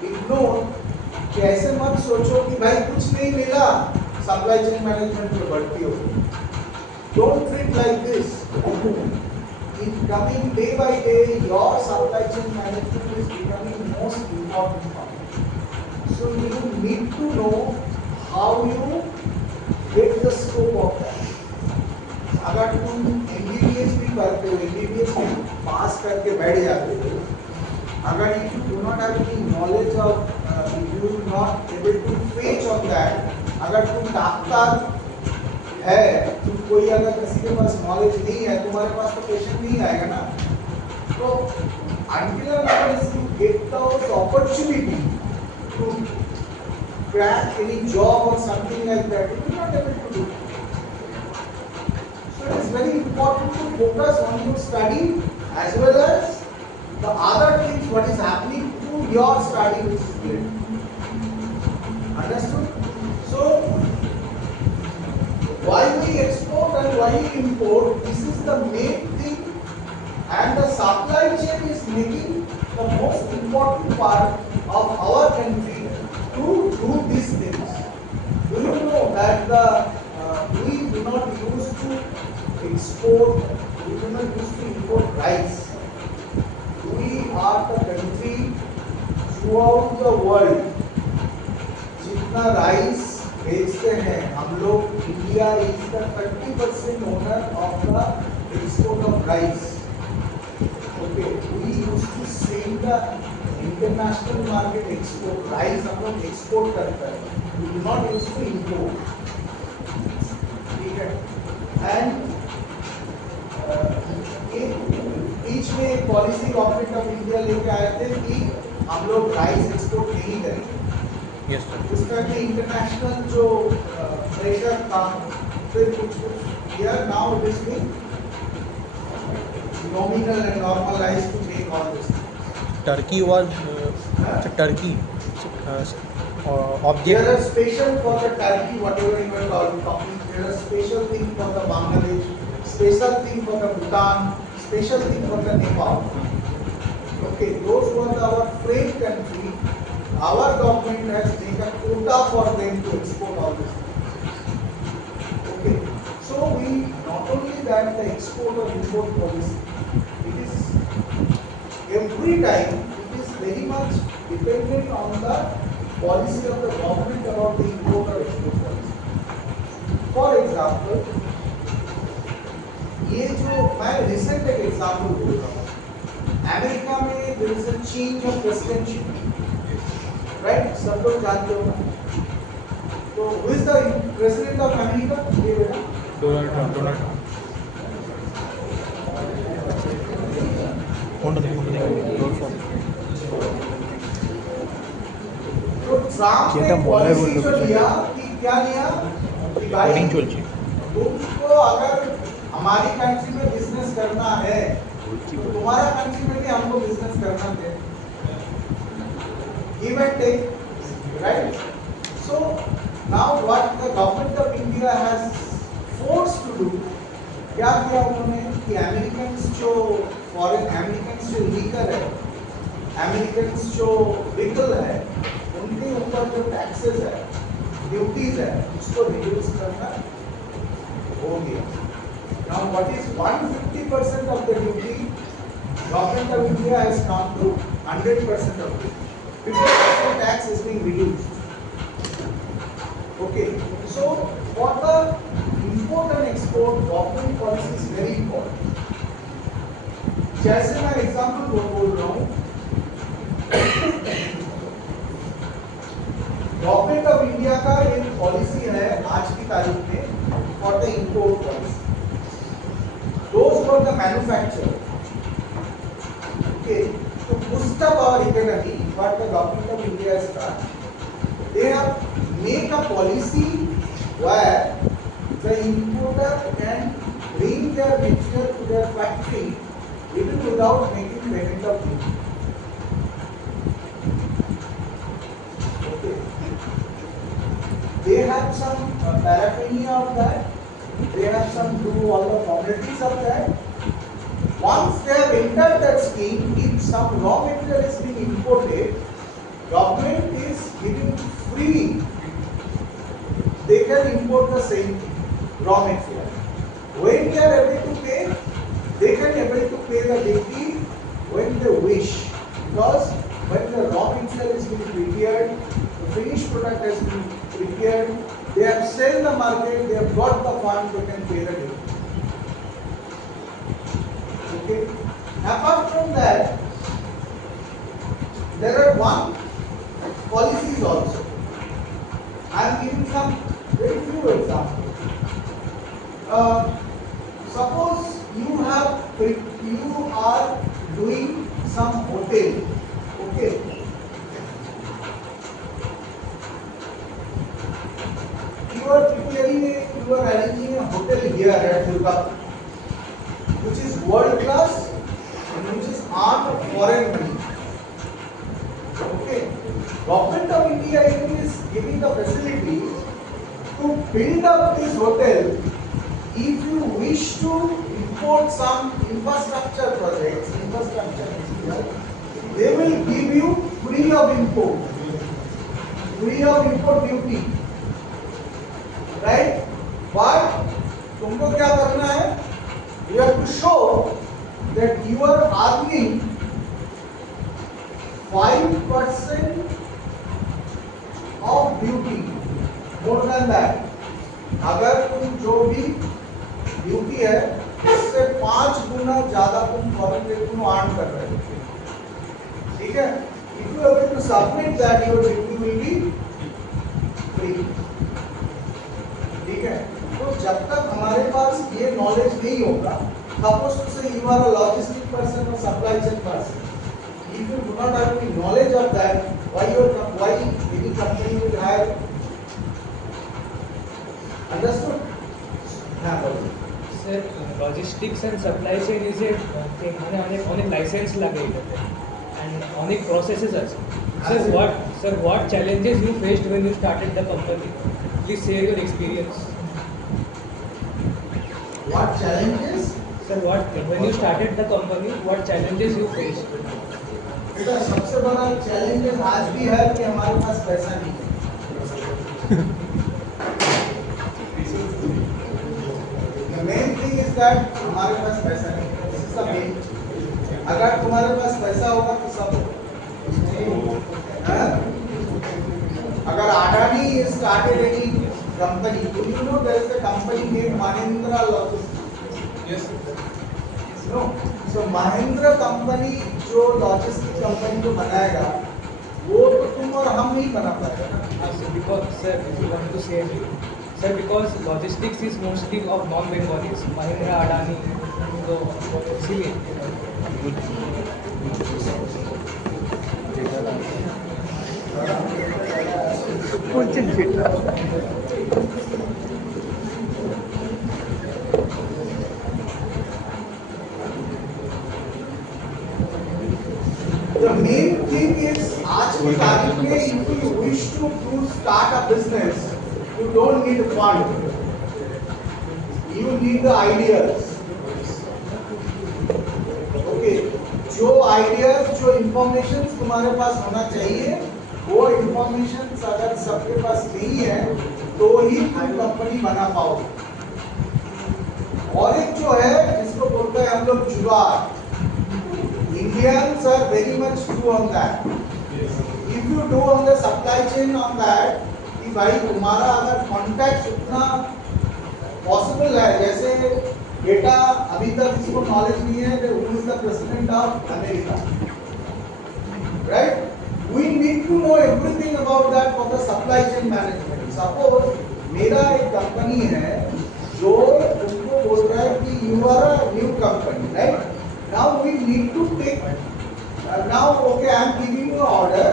ignore कि ऐसे मत सोचो कि भाई कुछ नहीं मिला, supply chain management में बढ़ती हो. Don't treat like this. In coming day by day, your supply chain management is becoming most important part. So you need to know how you get the scope of that. अगर तुम MBBS भी करते हो, MBBS में पास करके बैठ जाते हो, अगर if you do not have any knowledge of, if you are not able to fetch on that, अगर तुम डॉक्टर है, तुम कोई अगर किसी के पास knowledge नहीं है, तुम्हारे पास तो patient नहीं आएगा ना. तो until and unless you get those opportunity to crack any job or something like that, you are not able to do. So it is very important to focus on your study as well as the other things what is happening to your study which is related. Understood? So why we export and why we import, this is the main thing, and the supply chain is making the most important part of our country to export, we do not used to import rice. We are the country throughout the world जितना rice बेचते हैं हम लोग, India is the 30% owner of the export of rice. Okay, we used to sell the international market export. Rice हम लोग export करते हैं, we do not use to import. ठीक है. एंड बीच में एक पॉलिसी गवर्नमेंट ऑफ इंडिया लेके आए थे कि हम लोग राइस एक्सपोर्ट नहीं करेंगे. Yes sir. उसका कि इंटरनेशनल जो प्रेशर था, फिर कुछ किया. Now it is being nominal and normalized to make all this. Turkey was Turkey There object. are special for the Turkey, whatever you are talking. There are special thing for the Bangladesh, special thing for the Bhutan, special thing for the Nepal. Okay, those were our friend country. Our government has made a quota for them to export all this. Okay, so we not only that the export or import policy, it is every time it is very much dependent on the policy of the government about the import or export policy. For example, ये जो मैं recent एक example बोल रहा हूँ, America में there is a change of presidency, right? सब लोग जानते हो ना. तो who is the president of America? ये बेटा Donald Trump. कौन थे Donald Trump. तो ट्रम्प ने যেটা বলাই पॉलिसी বললো जो लिया कि क्या लिया कि भाई রিং চলছে. तुमको अगर हमारी कंट्री में बिजनेस करना है तो तुम्हारा कंट्री में भी हमको बिजनेस करना है. Give and take, right? So now what the government of India has force to do, क्या किया उन्होंने कि अमेरिकन्स जो फॉरेन अमेरिकन्स जो लीकर है, अमेरिकन्स जो व्हीकल है, उनके ऊपर जो टैक्सेस है, ड्यूटीज है, उसको रिड्यूस करना हो गया. Now what is 150% of the duty? Government of India has come to 100% of it. 50% tax is being reduced. Okay, so for the import and export, government policy is very important. जैसे मैं example बोल रहा हूँ, government of India का एक policy है आज की तारीख में for the import policy. Those were the manufacturers. Okay, to boost up our economy, what the government of India has done, they have make a policy where the importer can bring their material to their factory even without making payment of duty. Okay, they have some paraphernalia of that. They have some do all the formalities of that. Once they have entered that scheme, if some raw material is being imported, government is giving free. They can import the same raw material. When they are able to pay, they can able to pay the duty when they wish. Because when the raw material is being prepared, the finished product has been prepared, they have sold the market, they have got the fund, they can pay the duty. Okay. Apart from that, there are one policies also. I am giving some very few examples. Suppose you are doing some hotel. Okay. You are arranging a hotel here at Durgapur, which is world class and which is earned foreign money. Okay, Government of India is giving the facility to build up this hotel. If you wish to import some infrastructure projects, they will give you free of import duty. Right, but तुमको क्या करना है You have to show that you are earning 5% of duty, more than that. अगर तुम जो भी duty है उससे 5 गुना ज्यादा तुम फॉरेन रेवेन्यू अर्न कर रहे हो, ठीक है? If you are able to submit that, your duty will be free, ठीक है? तो जब तक हमारे पास ये नॉलेज नहीं होगा, सपोज टू से you are a logistic person or supply chain person, if you do not have any knowledge of that, why any company will hire? Understood? Sir, logistics and supply chain is a thing. অনেক license লাগে এটাতে and অনেক processes আছে. Sir, what challenges you faced when you started the company? Please share your experience. What challenges? Sir, when you started the company, what challenges you faced? बेटा सबसे बड़ा challenge आज भी है कि हमारे पास पैसा नहीं है. The main thing is that हमारे पास पैसा नहीं है. This is the main. अगर तुम्हारे पास पैसा होगा तो सब होगा. अगर Adani started any company, do you know there is a company named Mahindra Logistics? Yes. No. So Mahindra company जो लॉजिस्टिक कंपनी को बनाएगा, वो तो तुम और हम नहीं बना पाएगा ना. Because logistics is mostly of non-Bengalis, Mahindra, Adani, so इसीलिए. The main thing is आज की तारीख में if you wish to start a business, you don't need fund. You need the ideas. Okay, जो ideas, जो information तुम्हारे पास होना चाहिए, वो information अगर सबके पास नहीं है, तो ही तुम कंपनी बना पाओगे. और एक जो है जिसको बोलते हैं हम लोग जुगाड़. Indians are very much true on that. If you do on the supply chain on that, कि भाई तुम्हारा अगर कॉन्टैक्ट उतना पॉसिबल है, जैसे बेटा अभी तक इसको नॉलेज नहीं है कि who is the president of America, right? We need to know everything about that for the supply chain management. Suppose मेरा एक कंपनी है जो तुमको बोल रहा है कि you are a new company, right? Now we need to take. Now, okay, I am giving you an order.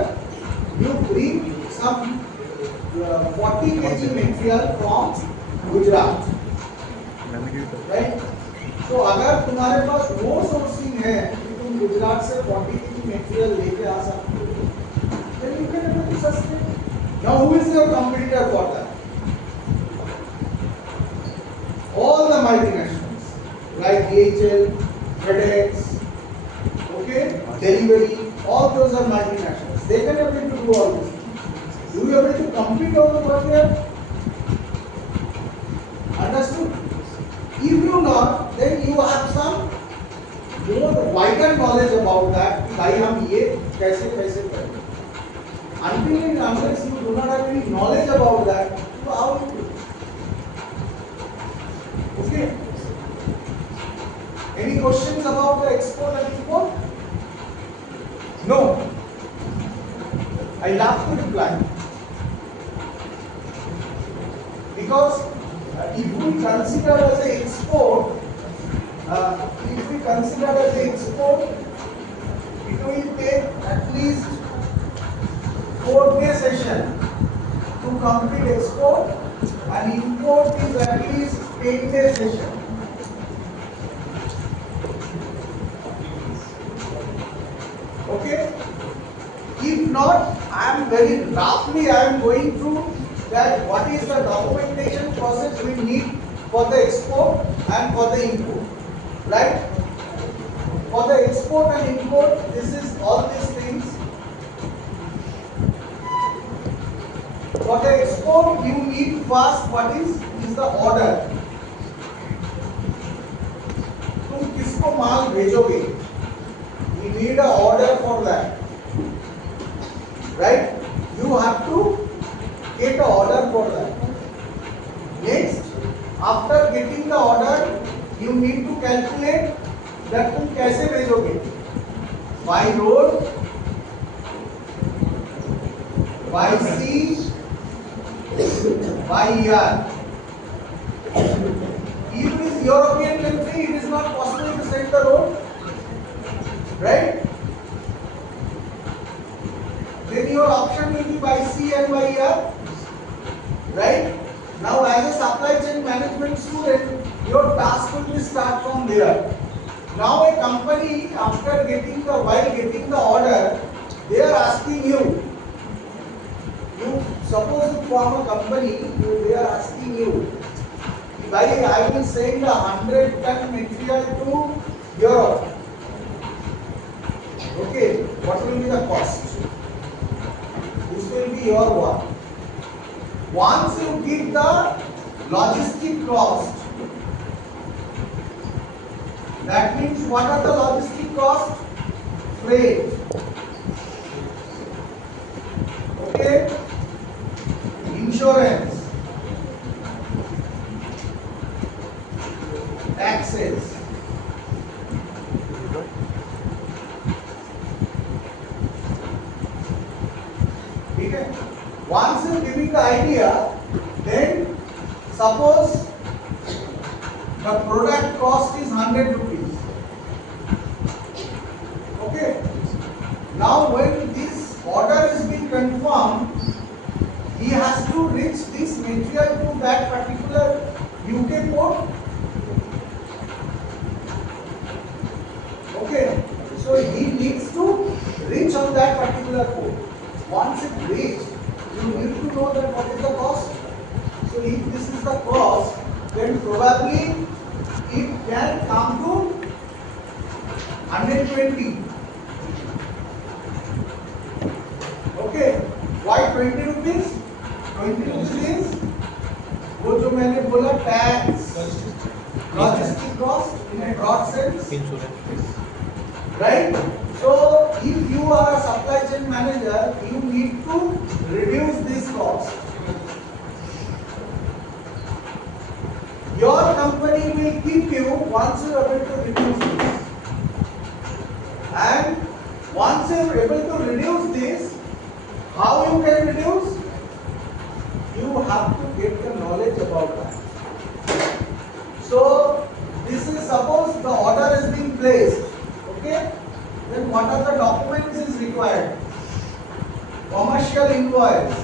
You bring some 40 kg material from Gujarat, right? So, अगर तुम्हारे पास वो सोर्सिंग है कि तुम गुजरात से 40 kg material लेके आ सकते हो, then you can able to sustain. Now, who is your competitor for that? All the multinationals like DHL, FedEx, okay, delivery, all those are multinationals. They can able to do all this. You are able to compete over there. Understood? If you not, then you have some more wider knowledge about that. कि भाई हम ये कैसे कैसे करें. Until and unless you do not have any knowledge about that, so how you do? Okay. Any questions about the export and import? No. I love to reply. Because if we consider as an export, it will take at least 4-day session to complete export, and import is at least 8-day session. Okay? If not, I am going through that what is the documentation process we need for the export and for the import, right? For the export and import, this is all these things. For the export, you need first what is the order. किसको माल भेजोगे? You need a order for that, right? You have to get a order for that. Next, after getting the order, you need to calculate that तुम कैसे भेजोगे? By road, by sea, by air. If it is European country, it is not possible to send the road, right? Then your option will be by sea and by air, right? Now, as a supply chain management student, your task will be start from there. Now, a company after while getting the order, they are asking you. You suppose you form a company, they are asking you. I will send 100-ton material to Europe. Okay, what will be the cost? This will be your one. Once you give the logistic cost, that means what are the logistic costs? Freight. Okay, insurance. Taxes. Okay. Once you giving the idea, then suppose the product cost is 100 rupees. Okay. Now when this order is being confirmed, he has to reach this material to that particular UK port. Okay, so he needs to reach on that particular port. Once it reaches, you need to know that what is the cost. So if this is the cost, then probably it can come to 120. Okay, why 20 rupees? 20 rupees is वो जो मैंने बोला tax, logistic cost in a broad sense. Insurance. Right? So, if you are a supply chain manager, you need to reduce this cost. Your company will keep you once you are able to reduce this. And once you are able to reduce this, how you can reduce? You have to get the knowledge about that. So, this is suppose the order is being placed. Okay, then what are the documents is required? Commercial invoice,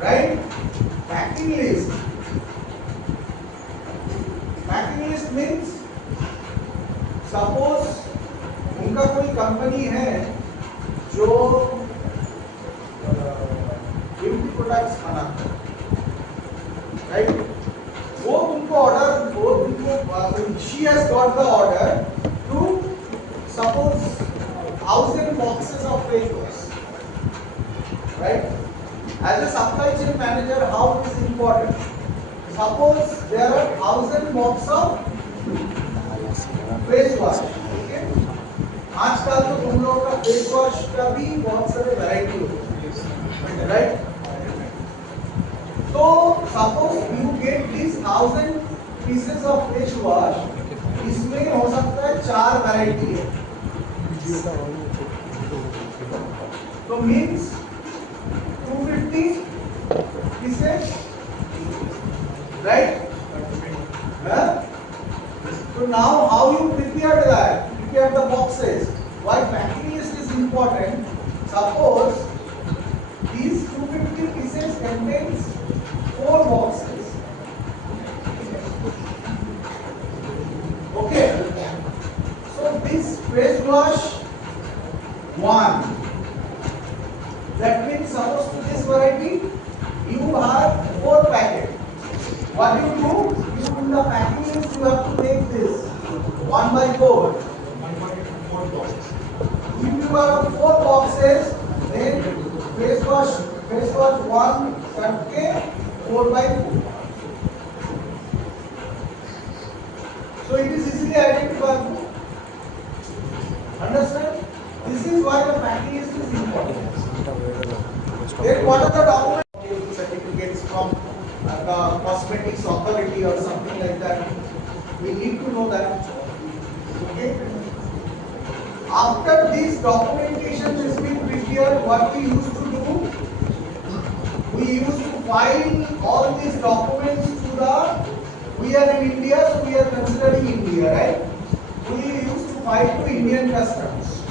right? Packing list. Packing list means suppose उनका कोई company है जो beauty products बनाता है, right? वो तुमको order, वो तुमको she has got the order to suppose 1000 boxes of face wash, right? As a supply chain manager, how it is important? Suppose there are 1000 boxes of face wash. Okay? आजकल तो तुम लोगों का face wash का भी बहुत सारे variety होते हैं, right? So suppose you get these 1000 pieces of face wash, इसमें हो सकता है 4 वैरायटी है, तो means 250 pieces, right? So now how you prepare that? Prepare the boxes. Why packing list is important? Suppose these 250 pieces contains 4 boxes. Okay. So this face wash 1. That means suppose to this variety you have 4 packets. What you do? You in the packing list you have to make this 1 by 4. 1.4 boxes. If you have 4 boxes, then face wash 1 करके 4 by 4. So it is easily identifiable. Understand? This is why the packing list is important. Then what are the documents? Certificates from the cosmetics authority or something like that. We need to know that. Okay. After this documentation has been prepared, what we used to do? We used to file all these documents to the. We are in India, so we are considering India, right? We used to file to Indian customs.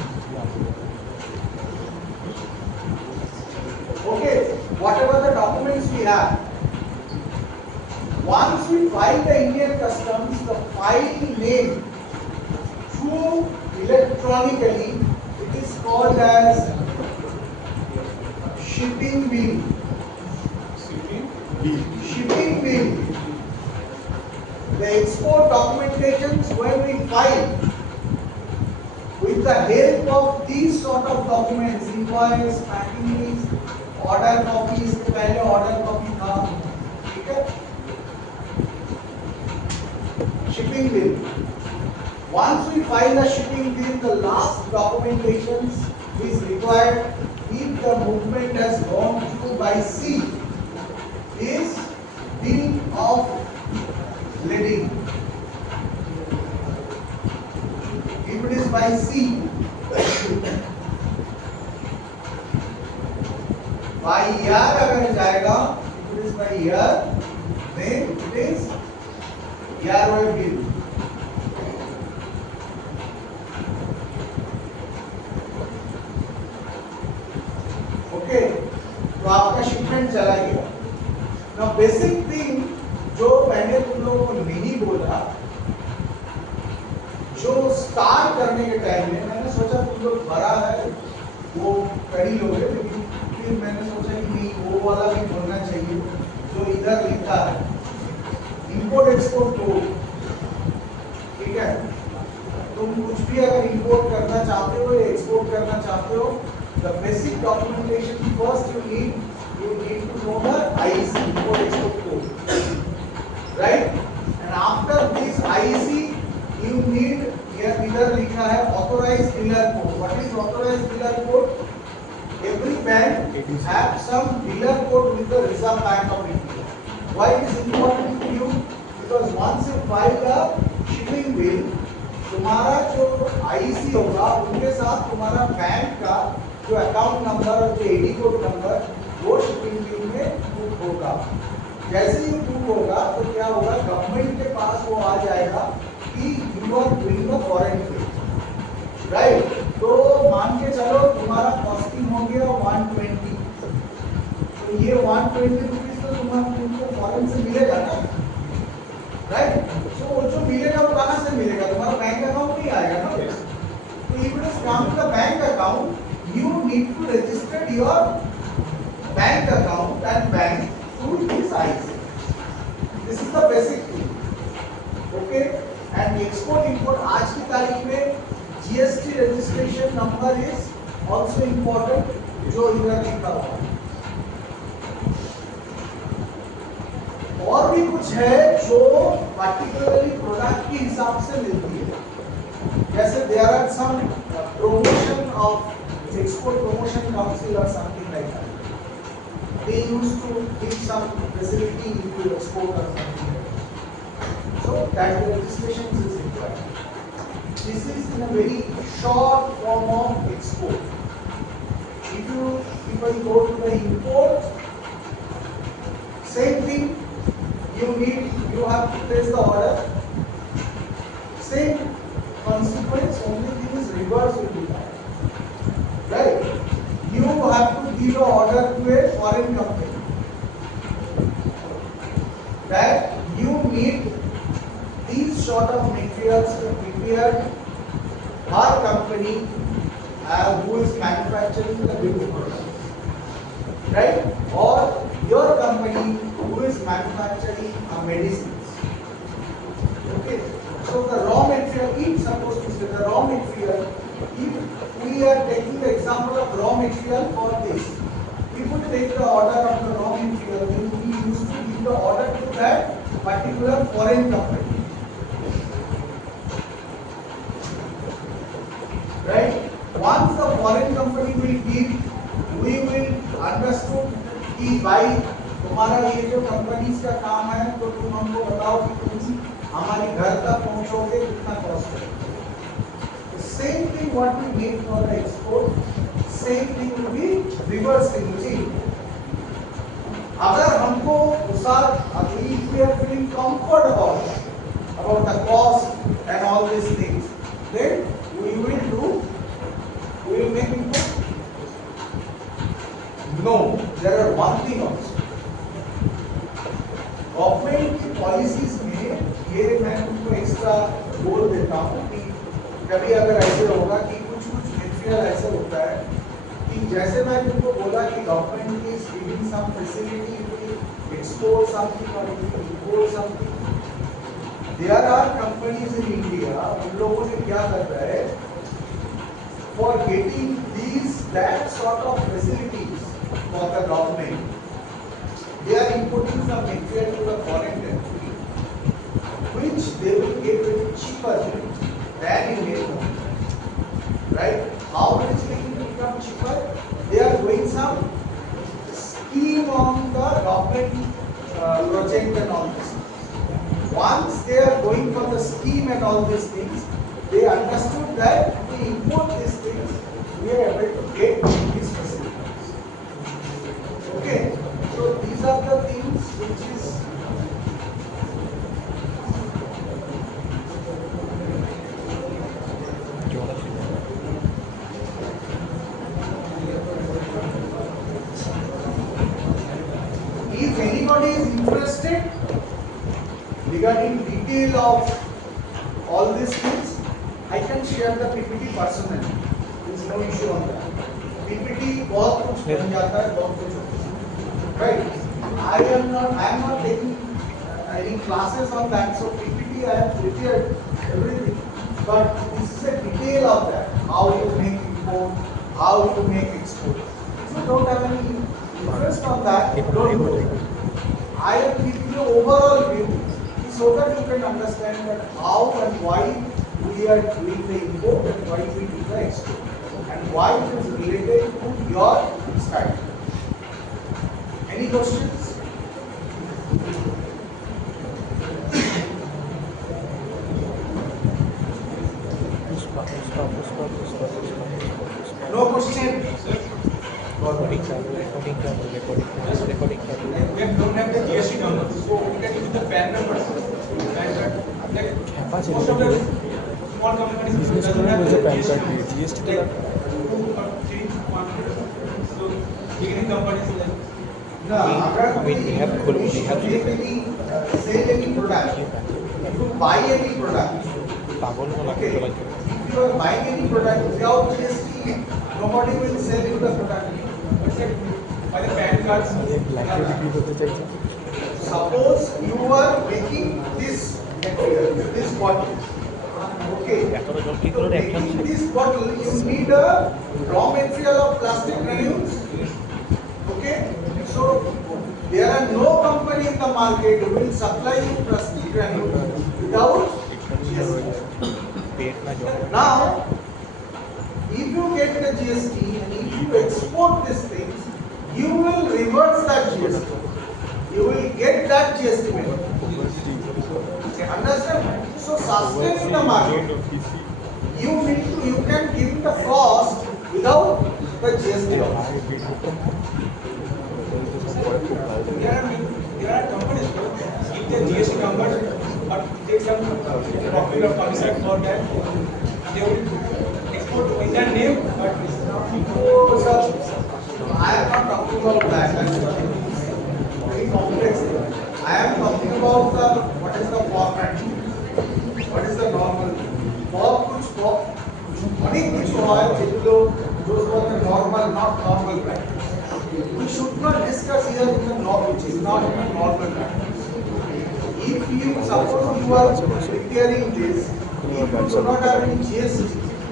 Okay, whatever the documents we have. Once we file the Indian customs, the file name through electronically, it is called as shipping bill. Shipping bill. The export documentations when we file with the help of these sort of documents, invoice, packing list, order copies, पहले order copy था, ठीक है? Shipping bill. Once we file the shipping bill, the last documentations is required if the movement has gone through by sea is bill of lading. If it is by sea, by air अगर जाएगा, if it is by air, then it is airway bill. Okay, तो आपका shipment चला गया. Now basic thing जो मैंने तुम लोगों को नहीं बोला, जो स्टार्ट करने के टाइम में मैंने सोचा तुम लोग भरा है वो कर ही लोगे, लेकिन फिर मैंने सोचा कि नहीं वो वाला भी बोलना चाहिए जो इधर लिखा है इंपोर्ट एक्सपोर्ट कोड. ठीक है, तुम कुछ भी अगर इंपोर्ट करना चाहते हो या एक्सपोर्ट करना चाहते हो, the basic documentation first you need to know the IEC, import export code, right? And after this IEC you need, here इधर लिखा है authorized dealer code. What is authorized dealer code? Every bank have some dealer code with the Reserve Bank of India. Why it is important to you? Because once you file a shipping bill, तुम्हारा जो IEC होगा उनके साथ तुम्हारा bank का जो account number और जो एडी कोड नंबर वो शिपिंग बिल में पुट होगा. जैसे ही पुट होगा तो क्या होगा, गवर्नमेंट के पास वो आ जाएगा कि you are doing the foreign trade, right? तो मान के चलो तुम्हारा कॉस्टिंग हो गया 120, तो ये 120 रुपीस तो तुमको फॉरेन से मिलेगा ना, राइट? सो वो जो मिलेगा वो कहाँ से मिलेगा, तुम्हारा बैंक अकाउंट नहीं आएगा ना. तो if it is come to the bank account, you need to register your bank account and bank through this IC. This is the basic thing. Okay? And export import आज की तारीख में GST registration number is also important, जो इधर लिखा हुआ है. और भी कुछ है जो particularly product के हिसाब से मिलती है. जैसे there are some promotion of export promotion council or something like that. They used to give some facility if you export or something like that. So that registration is required. This is in a very short form of export. If I go to the import, same thing. You have to place the order. Same consequence. Only thing is reverse will be that. Right? You have to give an order to a foreign company that you need these sort of materials to prepare our company who is manufacturing the beauty products, right? Or your company who is manufacturing medicines. Okay? So the raw material, if suppose to say the raw material, if we are taking the example of raw material for this, we would take the order of the raw material, then we used to give the order to that particular foreign company. right? Once the foreign company will give, we will understood कि भाई तुम्हारा ये जो companies का काम है तो तुम हमको बताओ कि तुम हमारी घर तक पहुंचोगे कितना कॉस्ट है. Same thing what we make for the export, same thing will be reversed in see. अगर हमको उसका अभी we are feeling comfort about the cost and all these things, then we will make import. No, there are one thing also. Government की policies में ये मैं तुमको extra बोल देता हूँ कि कभी अगर ऐसे होगा कि कुछ मटेरियल ऐसे होता है कि जैसे मैं तुमको बोला कि government is giving some facility to export something और import something. There are companies in India, उन लोगों ने क्या कर रहा है for getting these that sort of facilities for the government. They are importing some material to the foreign country, which they will get very cheaper than in Vietnam. Right? How it is going to become cheaper? They are doing some scheme on the government project and all this. Once they are going for the scheme and all these things, they understood that if we import these things, we are able to get these facilities. Okay. So these are the things which is if anybody is interested regarding detail of all these things, I can share the PPT personally. There is no issue on that. PPT बहुत कुछ बन जाता है, बहुत कुछ. Right. I am not taking any classes on that. So PPT I have prepared everything. But this is a detail of that. How you make import, how you make export. If you don't have any interest on that, don't do it. I am giving you overall view so that you can understand that how and why we are doing the import and why we do the export and why it is related to your style. Any questions? No question? Recording We don't have the GST number, so we can use the PAN number. Most of the small companies doesn't have the GST number. GST Like 2 or 3 so beginning companies like No, I mean, we have to sell any product. If you buy any product, okay. If you are buying any product without GST, nobody will sell you the product. except by the PAN cards. Suppose you are making this material, this bottle. Okay. So making this bottle, you need a raw material of plastic granules. Okay. So there are no company in the market who will supply you plastic granules without GST. Now, if you get the GST and if you export these things, you will reverse that GST. You will get that GST benefit. Understand? So sustain in the market. You can give the cost without the GST also. There are companies if the GST number or take some profit or commission for that, they will export in their name, but So, sir, I am not talking about that. Very complex. I am talking about the what is the format, what is the normal. बहुत कुछ अनेक कुछ हुआ है जिनको जो normal, not normal practice. We should not discuss here in the law which is not in a normal practice. If you suppose you are preparing this, if you do not have any GST,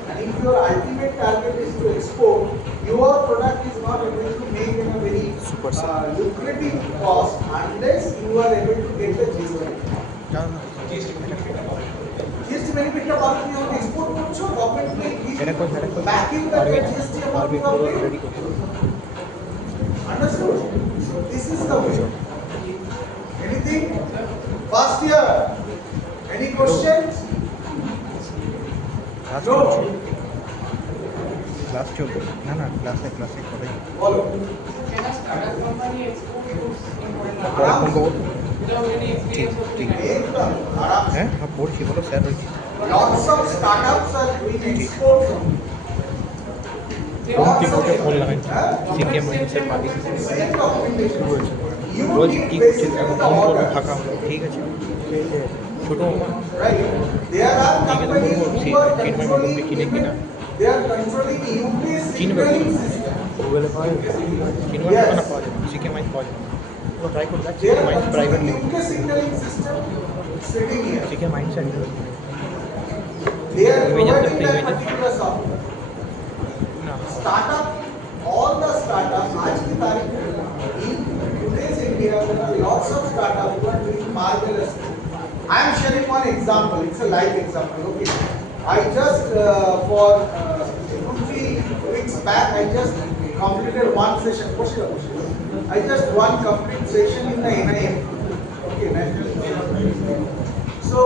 and if your ultimate target is to export, your product is not able to make in a very lucrative cost unless you are able to get the GST. GST benefit का बात नहीं होगा, export कुछ government में backing that GST amount you have paid. Understood? So this is the way. Anything? First year. Any questions? No. Class চলবে না না ক্লাসে করে Follow. Can a startup company export goods in foreign Aram markets se. without any experience of ठीक। trade? Ekdam. Aram se. হ্যাঁ পড়ছি বলো sir রয়েছে Lots of startups are doing export from. কি করতে ফোন লাগাই Huh? সিকে মাইন্ডসেট পাবি Same documentation. You rose need কি করছে basically এখন the ফোন করবো order. ফাঁকা হলো ঠিক আছে ছোটো Right. There are ठीक है तो companies बोलो who are चीन में controlling मतलब किने even, they are controlling UP चीन में signaling system. गूगल पाए चीन में Yes. ना पाए सीके माइंड पाए वो ट्राई कर They CK are mind private controlling UK signaling system sitting here. CK mind से They are Images, providing that images. particular software. ना Startup, all the startups, आज की तारीख में in today's India, there are lots of startups who are doing marvelous. I am sharing one example. It's a live example. Okay. I just for 2-3 weeks back, I just completed one session. I just one complete session in the NIM. Okay, National Institute. So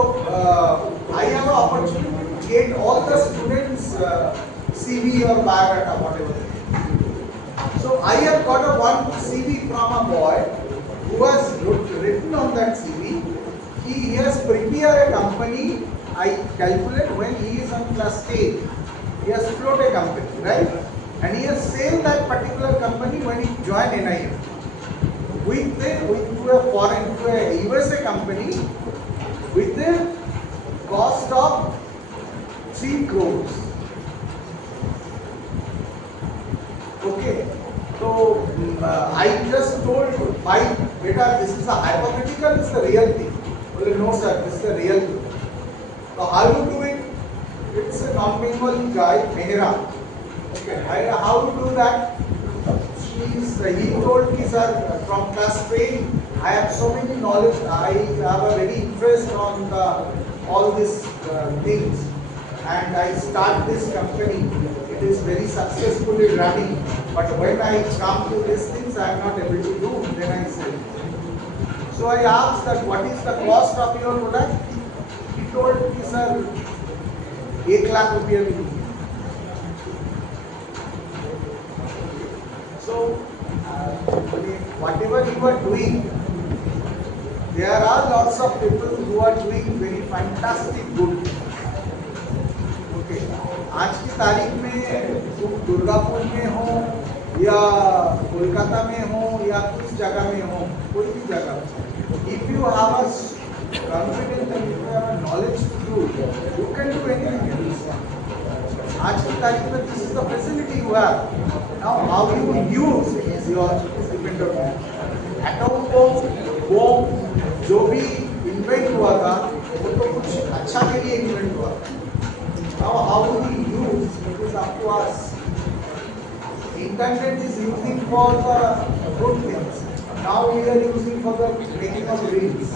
I have an opportunity to get all the students' CV or biodata, whatever. So I have got a one CV from a boy who has written on that CV. He has prepared a company. I calculate when he is on class 8, he has floated a company, right? And he has sold that particular company when he joined NIM. With a foreign, to a USA company, with a cost of 3 crores. Okay. So I just told you, why, beta, this is a hypothetical, this is the real thing. Well, no sir, this is the real thing. So how you do it? It's a non-Bengal guy, Mehra. Okay, how you do that? He told me, sir, from class 10, I have so many knowledge, I have a very interest on all these things. And I start this company. It is very successfully running. But when I come to these things, I am not able to do. Then I sell. So I asked that what is the cost of your product? He told me, sir, 1 lakh rupiah will be. So whatever you are doing, there are lots of people who are doing very fantastic good. Okay. आज की तारीख में तुम दुर्गापुर में हो या कोलकाता में हो या किस जगह में हो, कोई भी जगह, if you have a confidence and if you have a knowledge to do, you can do anything. आज की तारीख में this is the facility you have. Now how you use is your depend on you. Atom bomb जो भी invent हुआ था वो तो कुछ अच्छा के लिए इन्वेंट हुआ था. Now how we use it is up to us. Internet is using for the good things. Now we are using for the making of reels.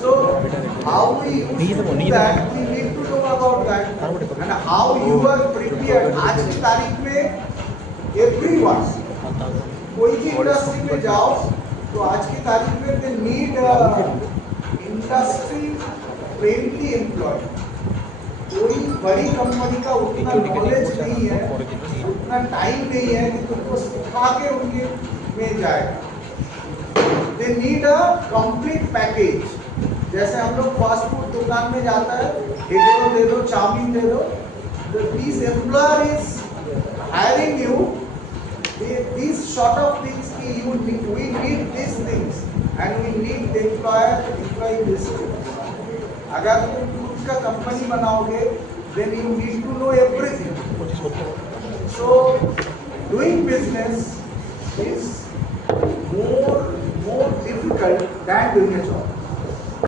So how we use to do that, we need to know about that. And how you are prepared. आज की तारीख में everyone, कोई भी industry में जाओ तो आज की तारीख में they need industry friendly employee. कोई बड़ी कंपनी का उतना नॉलेज नहीं है, उतना टाइम नहीं है कि तुमको सिखा के उनके में जाए. They need a complete package. जैसे हम लोग फास्ट फूड दुकान में जाता है, एग रोल दे दो, चाउमीन दे दो. This employer is hiring you. These sort of things we need these things and we need the employee this. अगर तुम खुद का कंपनी बनाओगे, then you need to know everything. So doing business is more difficult than doing a job.